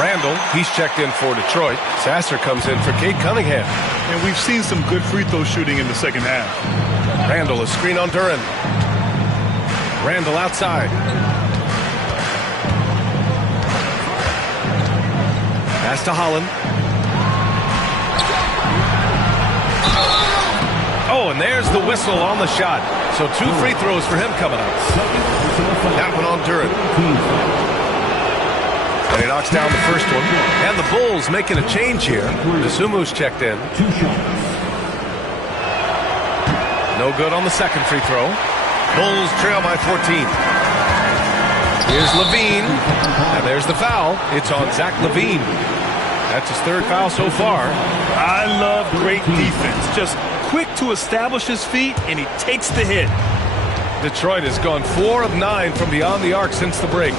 Randall, he's checked in for Detroit. Sasser comes in for Cade Cunningham. And we've seen some good free throw shooting in the second half. Randall, a screen on Duren. Randall outside. Pass to Holland. Oh, and there's the whistle on the shot. So 2 free throws for him coming up. That one on Duren. And he knocks down the first one. And the Bulls making a change here. Desumu's checked in. No good on the second free throw. Bulls trail by 14. Here's Levine. And there's the foul. It's on Zach Levine. That's his 3rd foul so far. I love great defense. Just quick to establish his feet, and he takes the hit. Detroit has gone 4 of 9 from beyond the arc since the break.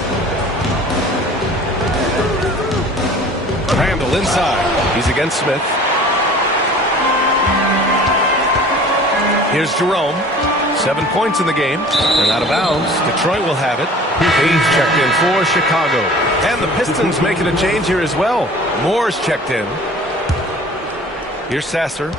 Randall inside. He's against Smith. Here's Jerome. 7 points in the game. And out of bounds. Detroit will have it. Page checked in for Chicago. And the Pistons making a change here as well. Moore's checked in. Here's Sasser.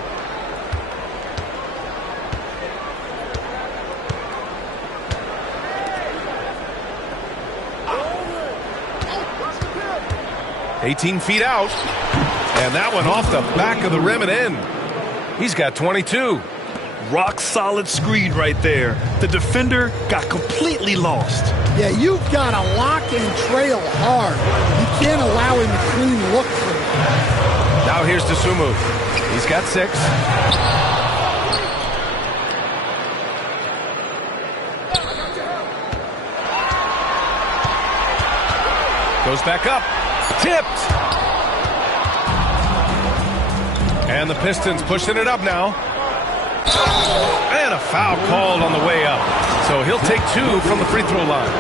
$18 feet out. And that one off the back of the rim and in. He's got 22. Rock solid screen right there. The defender got completely lost. Yeah, you've got to lock and trail hard. You can't allow him to clean look for it. Now here's Dosunmu. He's got 6. Goes back up. Tipped. And the Pistons pushing it up now. And a foul called on the way up. So he'll take 2 from the free throw line.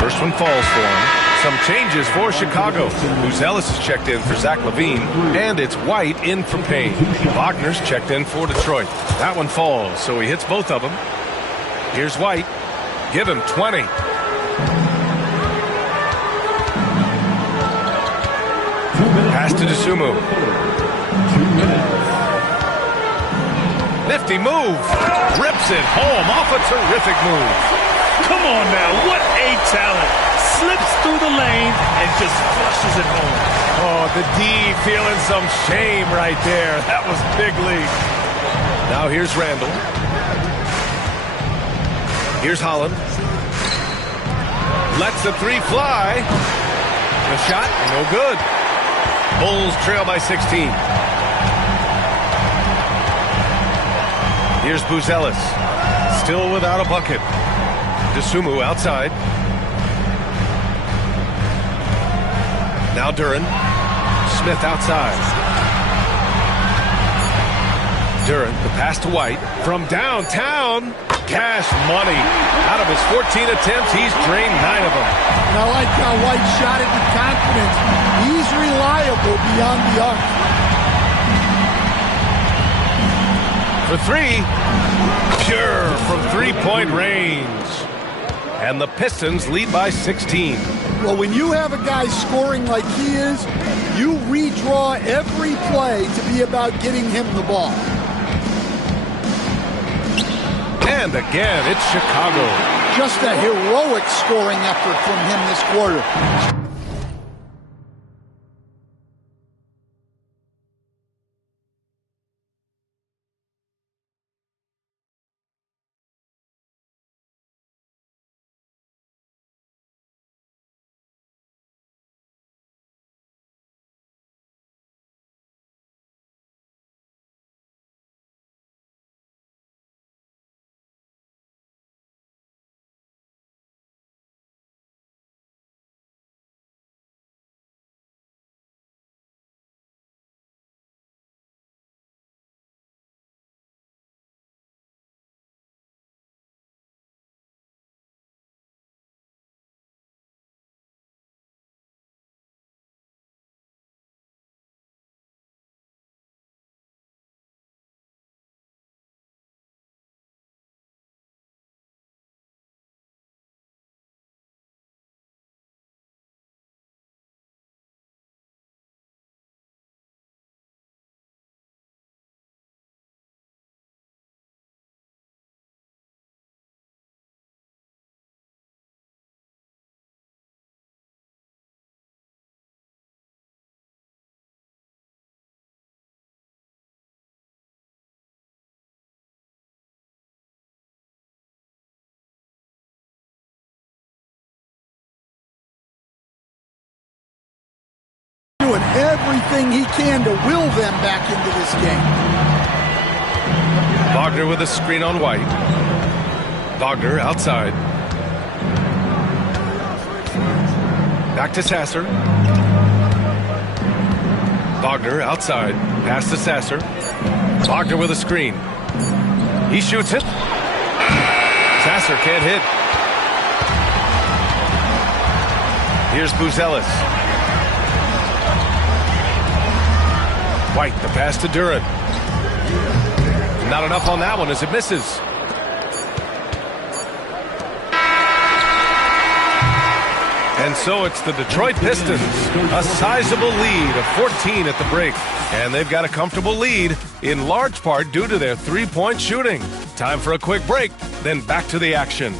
First one falls for him. Some changes for Chicago. Buzelis is checked in for Zach LaVine. And it's White in for Payne. Wagner's checked in for Detroit. That one falls, so he hits both of them. Here's White. Give him 20. Pass to DeSumo. Nifty move. Rips it home off a terrific move. Come on now, what a talent. Slips through the lane and just flushes it home. Oh, the D feeling some shame right there. That was big league. Now here's Randall. Here's Holland. Lets the 3 fly. The shot, no good. Bulls trail by 16. Here's Buzelis. Still without a bucket. DeSumo outside. Now Duren. Smith outside. Duren, the pass to White. From downtown. Cash money. Out of his 14 attempts, he's drained 9 of them. And I like how White shot it with confidence. He's reliable beyond the arc. For 3. Pure from 3-point range. And the Pistons lead by 16. Well, when you have a guy scoring like he is, you redraw every play to be about getting him the ball. And again, it's Chicago. Just a heroic scoring effort from him this quarter. Doing everything he can to will them back into this game. Wagner with a screen on White. Wagner outside. Back to Sasser. Wagner outside. Pass to Sasser. Wagner with a screen. He shoots it. Sasser can't hit. Here's Buzelis. White, the pass to Duren. Not enough on that one as it misses. And so it's the Detroit Pistons, a sizable lead of 14 at the break. And they've got a comfortable lead, in large part due to their three-point shooting. Time for a quick break, then back to the action.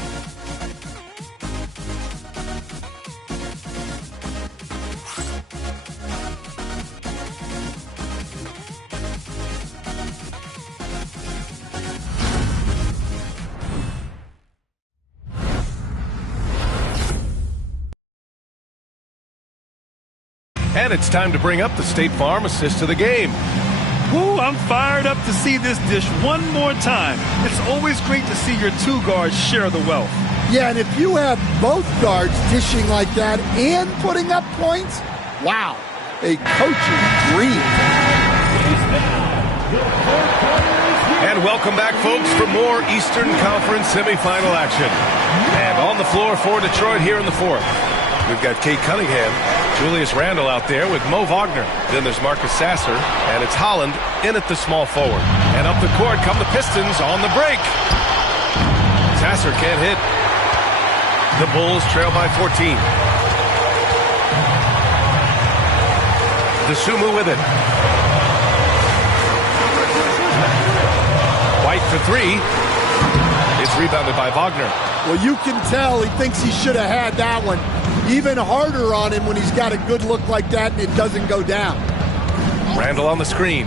And it's time to bring up the State Farm assist to the game. Ooh, I'm fired up to see this dish one more time. It's always great to see your two guards share the wealth. Yeah, and if you have both guards dishing like that and putting up points, wow, a coach's dream. And welcome back, folks, for more Eastern Conference semifinal action. And on the floor for Detroit here in the fourth, we've got Kate Cunningham, Julius Randle out there with Mo Wagner. Then there's Marcus Sasser, and it's Holland in at the small forward. And up the court come the Pistons on the break. Sasser can't hit. The Bulls trail by 14. DeSumo with it. White for three. It's rebounded by Wagner. Well, you can tell he thinks he should have had that one. Even harder on him when he's got a good look like that and it doesn't go down. Randle on the screen.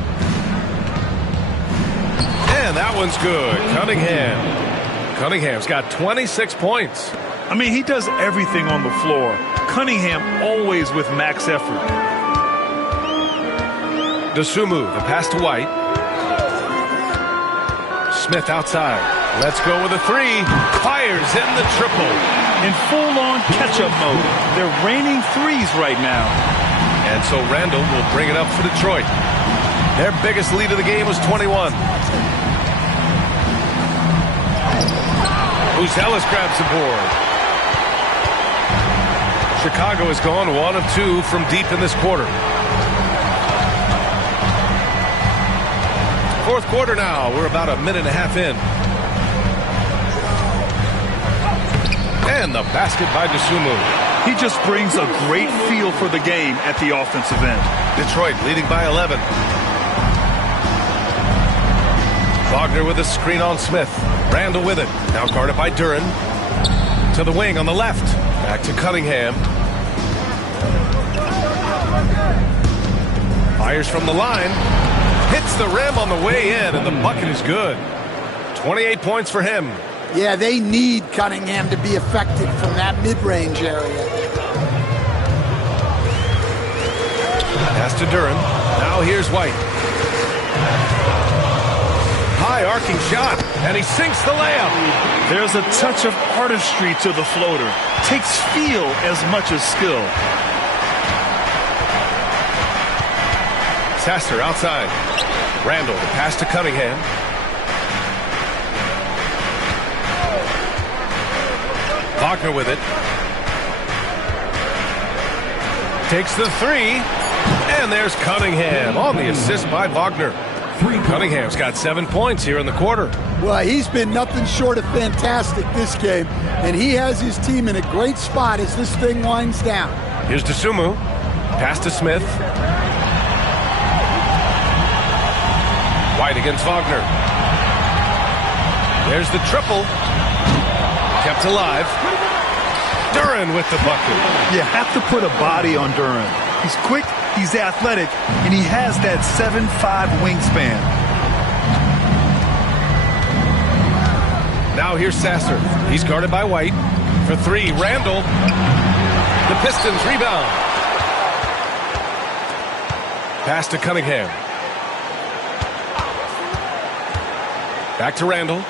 And that one's good. Cunningham's got 26 points. I mean, he does everything on the floor. Cunningham always with max effort. DeSumo, the pass to White. Smith outside. Let's go with a three. Fires in the triple. In full-on catch-up mode. They're raining threes right now. And so Randle will bring it up for Detroit. Their biggest lead of the game was 21. Uzelis grabs the board. Chicago has gone 1 of 2 from deep in this quarter. Fourth quarter now. We're about a minute and a half in. And the basket by DeSumo. He just brings a great feel for the game at the offensive end. Detroit leading by 11. Wagner with a screen on Smith. Randle with it. Now guarded by Duren. To the wing on the left. Back to Cunningham. Fires from the line. Hits the rim on the way in, and the bucket is good. 28 points for him. Yeah, they need Cunningham to be effective from that mid-range area. Pass to Duren. Now here's White. High arcing shot, and he sinks the layup. There's a touch of artistry to the floater. Takes feel as much as skill. Sasser outside. Randle, the pass to Cunningham. Wagner with it. Takes the three. And there's Cunningham on the assist by Wagner. Cunningham's got 7 points here in the quarter. Well, he's been nothing short of fantastic this game, and he has his team in a great spot as this thing winds down. Here's DeSumo. Pass to Smith. White against Wagner. There's the triple. Kept alive. Duren with the bucket. You have to put a body on Duren. He's quick, he's athletic, and he has that 7'5" wingspan. Now here's Sasser. He's guarded by White. For three, Randle. The Pistons rebound. Pass to Cunningham. Back to Randle.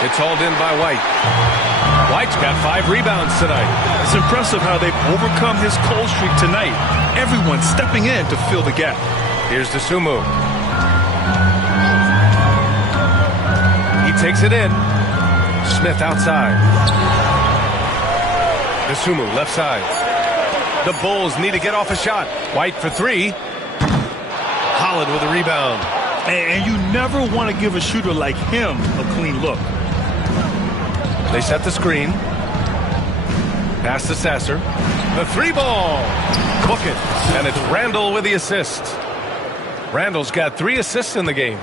It's hauled in by White. White's got 5 rebounds tonight. It's impressive how they've overcome his cold streak tonight. Everyone stepping in to fill the gap. Here's DeSumo. He takes it in. Smith outside. DeSumo left side. The Bulls need to get off a shot. White for three. Holland with a rebound. And you never want to give a shooter like him a clean look. They set the screen. Pass to Sasser. The three ball. Book it. And it's Randle with the assist. Randle's got 3 assists in the game.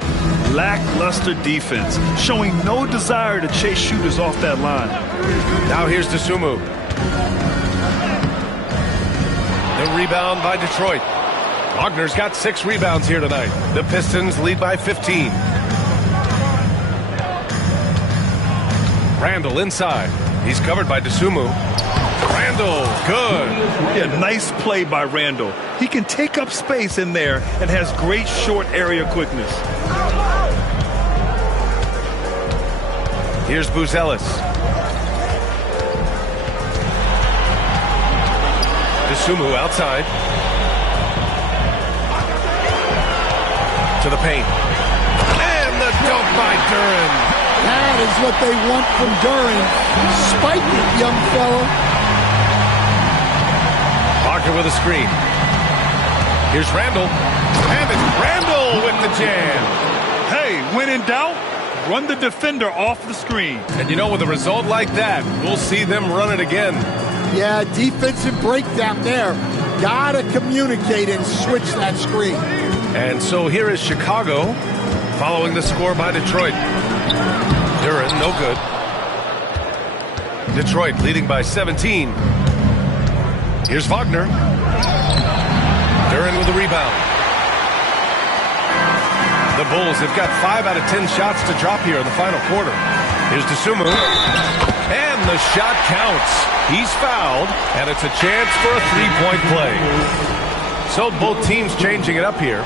Lackluster defense, showing no desire to chase shooters off that line. Now here's DeSumo. The rebound by Detroit. Wagner's got 6 rebounds here tonight. The Pistons lead by 15. Randle inside. He's covered by DeSumo. Randall, good. Yeah, nice play by Randall. He can take up space in there and has great short area quickness. Here's Buzelis. DeSumo outside. To the paint. And the dunk by Duren. That is what they want from Duren. Spike it, young fella. Parker with a screen. Here's Randall. And it's Randall with the jam. Hey, when in doubt, run the defender off the screen. And you know, with a result like that, we'll see them run it again. Yeah, defensive breakdown there. Gotta communicate and switch that screen. And so here is Chicago following the score by Detroit. Duren, no good. Detroit leading by 17. Here's Wagner. Duren with a rebound. The Bulls have got 5 out of 10 shots to drop here in the final quarter. Here's DeSumo. And the shot counts. He's fouled, and it's a chance for a three-point play. So both teams changing it up here.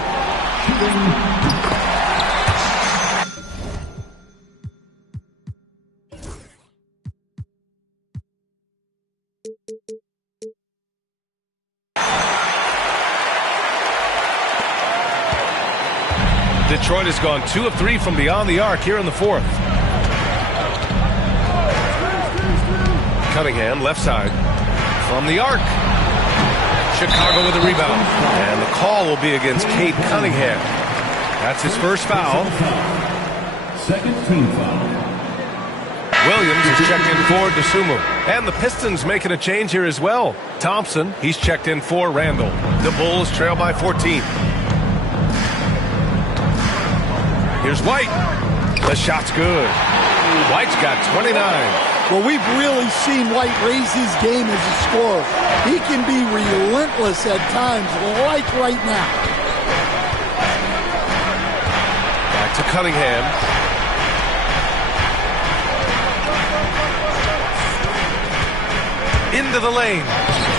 Detroit has gone 2 of 3 from beyond the arc here in the fourth. Cunningham, left side, from the arc. Chicago with a rebound. And the call will be against Cade Cunningham. That's his first foul. Second team foul. Williams is checked in for DeSumo. And the Pistons making a change here as well. Thompson, he's checked in for Randall. The Bulls trail by 14. Here's White. The shot's good. White's got 29. Well, we've really seen White raise his game as a scorer. He can be relentless at times, like right now. Back to Cunningham. Into the lane.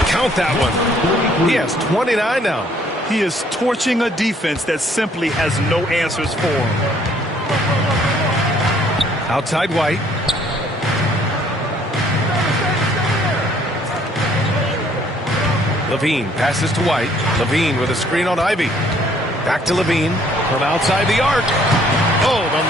Count that one. He has 29 now. He is torching a defense that simply has no answers for him. Outside White. Levine passes to White. Levine with a screen on Ivy. Back to Levine from outside the arc. Oh, the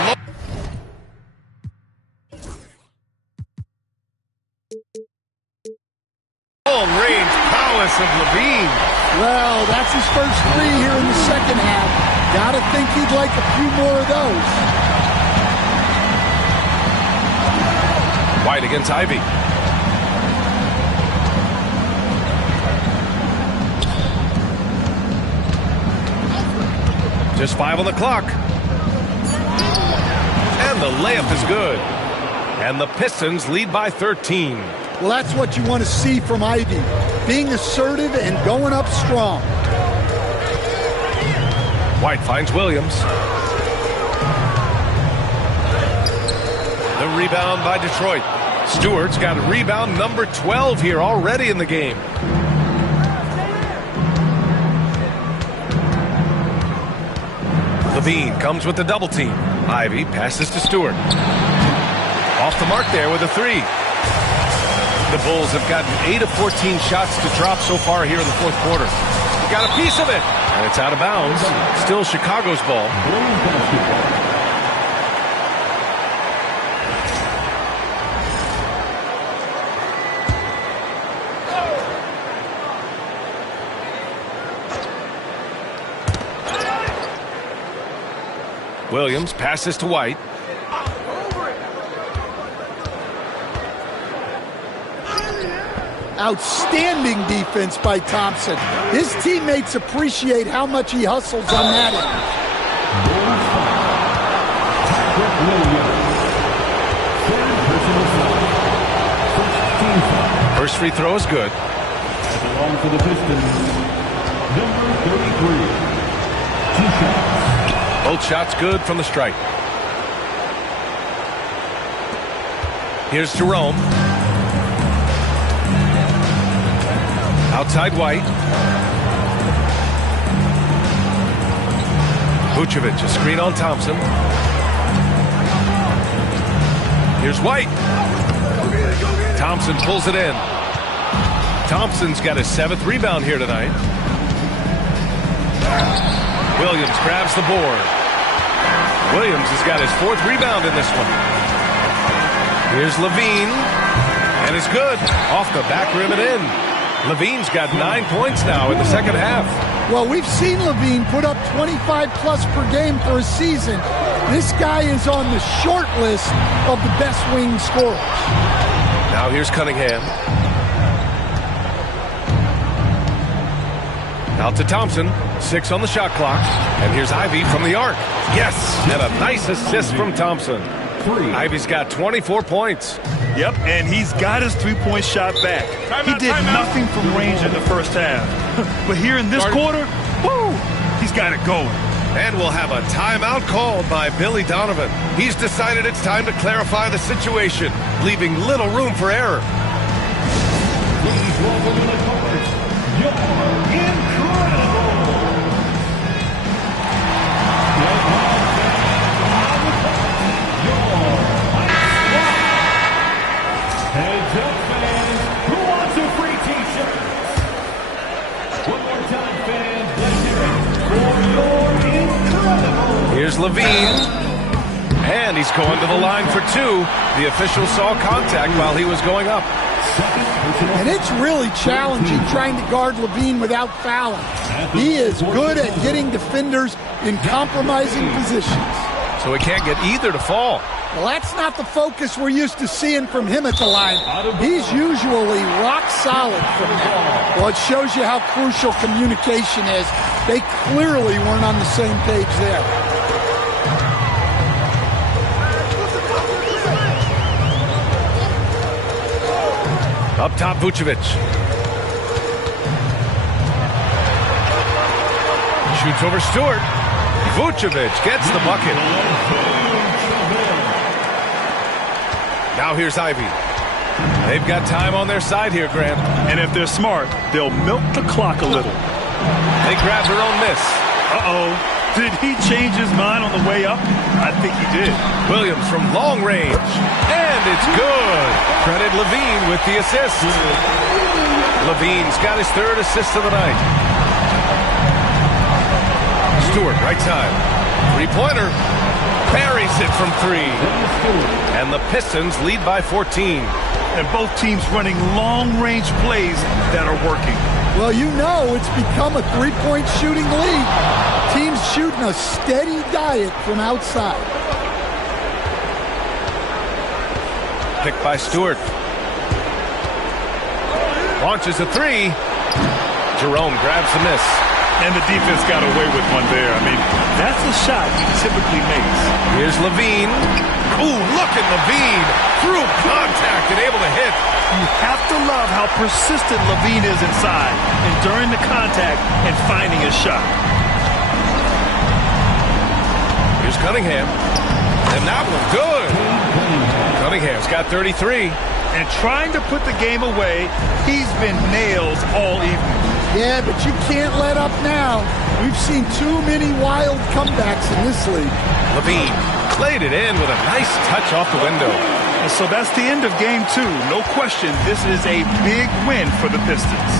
long-range prowess of Levine. Well, that's his first 3 here in the second half. Gotta think he'd like a few more of those. White against Ivy. Just 5 on the clock. And the layup is good. And the Pistons lead by 13. Well, that's what you want to see from Ivy. Being assertive and going up strong. White finds Williams. The rebound by Detroit. Stewart's got rebound number 12 here already in the game. Levine comes with the double team. Ivy passes to Stewart. Off the mark there with a 3. The Bulls have gotten 8 of 14 shots to drop so far here in the fourth quarter. Got a piece of it, and it's out of bounds. Still Chicago's ball. Williams passes to White. Outstanding defense by Thompson. His teammates appreciate how much he hustles on that end. First free throw is good. Along for the Pistons, number 33. 2 shots. Both shots good from the stripe. Here's Jerome. Outside White. Vucevic, a screen on Thompson. Here's White. Thompson pulls it in. Thompson's got his 7th rebound here tonight. Williams grabs the board. Williams has got his 4th rebound in this one. Here's Levine. And it's good. Off the back rim and in. Levine's got 9 points now in the second half. Well, we've seen Levine put up 25-plus per game for a season. This guy is on the short list of the best wing scorers. Now here's Cunningham. Out to Thompson. 6 on the shot clock. And here's Ivy from the arc. Yes! And a nice assist from Thompson. Ivy's got 24 points. Yep, and he's got his three-point shot back. He did nothing from range in the first half. But here in this quarter, woo, he's got it going. And we'll have a timeout called by Billy Donovan. He's decided it's time to clarify the situation, leaving little room for error. Please welcome to the court, your incredible. Heads up, fans. Who wants a free t-shirt? One more time, fans. Let's hear it for your incredible. Here's Levine. And he's going to the line for 2. The official saw contact while he was going up. And it's really challenging trying to guard Levine without fouling. He is good at getting defenders in compromising positions. So he can't get either to fall. Well, that's not the focus we're used to seeing from him at the line. He's usually rock solid from there. Well, it shows you how crucial communication is. They clearly weren't on the same page there. Up top, Vucevic. Shoots over Stewart. Vucevic gets the bucket. Now here's Ivy. They've got time on their side here, Grant. And if they're smart, they'll milk the clock a little. They grab their own miss. Uh-oh. Did he change his mind on the way up? I think he did. Williams from long range. And it's good. Credit Levine with the assist. Levine's got his 3rd assist of the night. Stewart, right side. 3-pointer. Buries it from 3. And the Pistons lead by 14. And both teams running long-range plays that are working. Well, you know it's become a 3-point shooting league. Teams shooting a steady diet from outside. Picked by Stewart. Launches a 3. Jerome grabs the miss. And the defense got away with one there. I mean, that's the shot he typically makes. Here's Levine. Ooh, look at Levine. Through contact and able to hit. You have to love how persistent Levine is inside, enduring the contact and finding his shot. Here's Cunningham. And that one good. Cunningham's got 33. And trying to put the game away, he's been nails all evening. Yeah, but you can't let up now. We've seen too many wild comebacks in this league. Levine played it in with a nice touch off the window. And so that's the end of game 2. No question, this is a big win for the Pistons.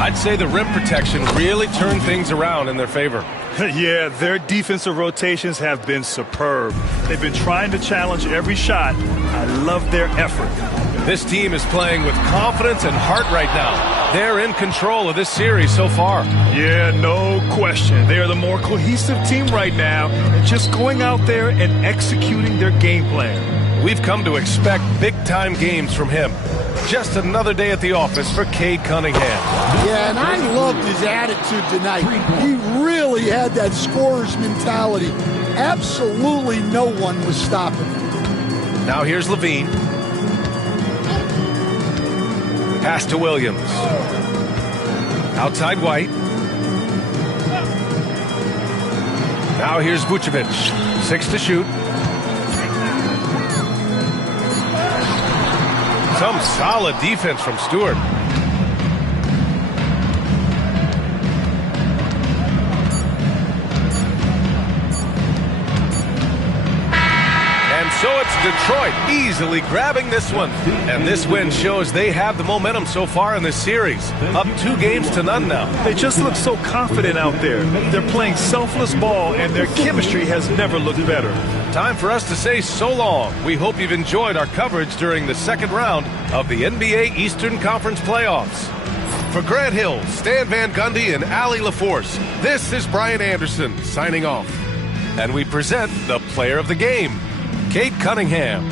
I'd say the rim protection really turned things around in their favor. Yeah, their defensive rotations have been superb. They've been trying to challenge every shot. I love their effort. This team is playing with confidence and heart right now. They're in control of this series so far. Yeah, no question. They are the more cohesive team right now, and just going out there and executing their game plan. We've come to expect big-time games from him. Just another day at the office for Cade Cunningham. Yeah, and I loved his attitude tonight. He really had that scorer's mentality. Absolutely no one was stopping him. Now here's Levine. Pass to Williams. Outside White. Now here's Vucevic. 6 to shoot. Some solid defense from Stewart. It's Detroit easily grabbing this one. And this win shows they have the momentum so far in this series. Up 2-0 now. They just look so confident out there. They're playing selfless ball, and their chemistry has never looked better. Time for us to say so long. We hope you've enjoyed our coverage during the second round of the NBA Eastern Conference Playoffs. For Grant Hill, Stan Van Gundy, and Allie LaForce, this is Brian Anderson signing off. And we present the player of the game, Kate Cunningham.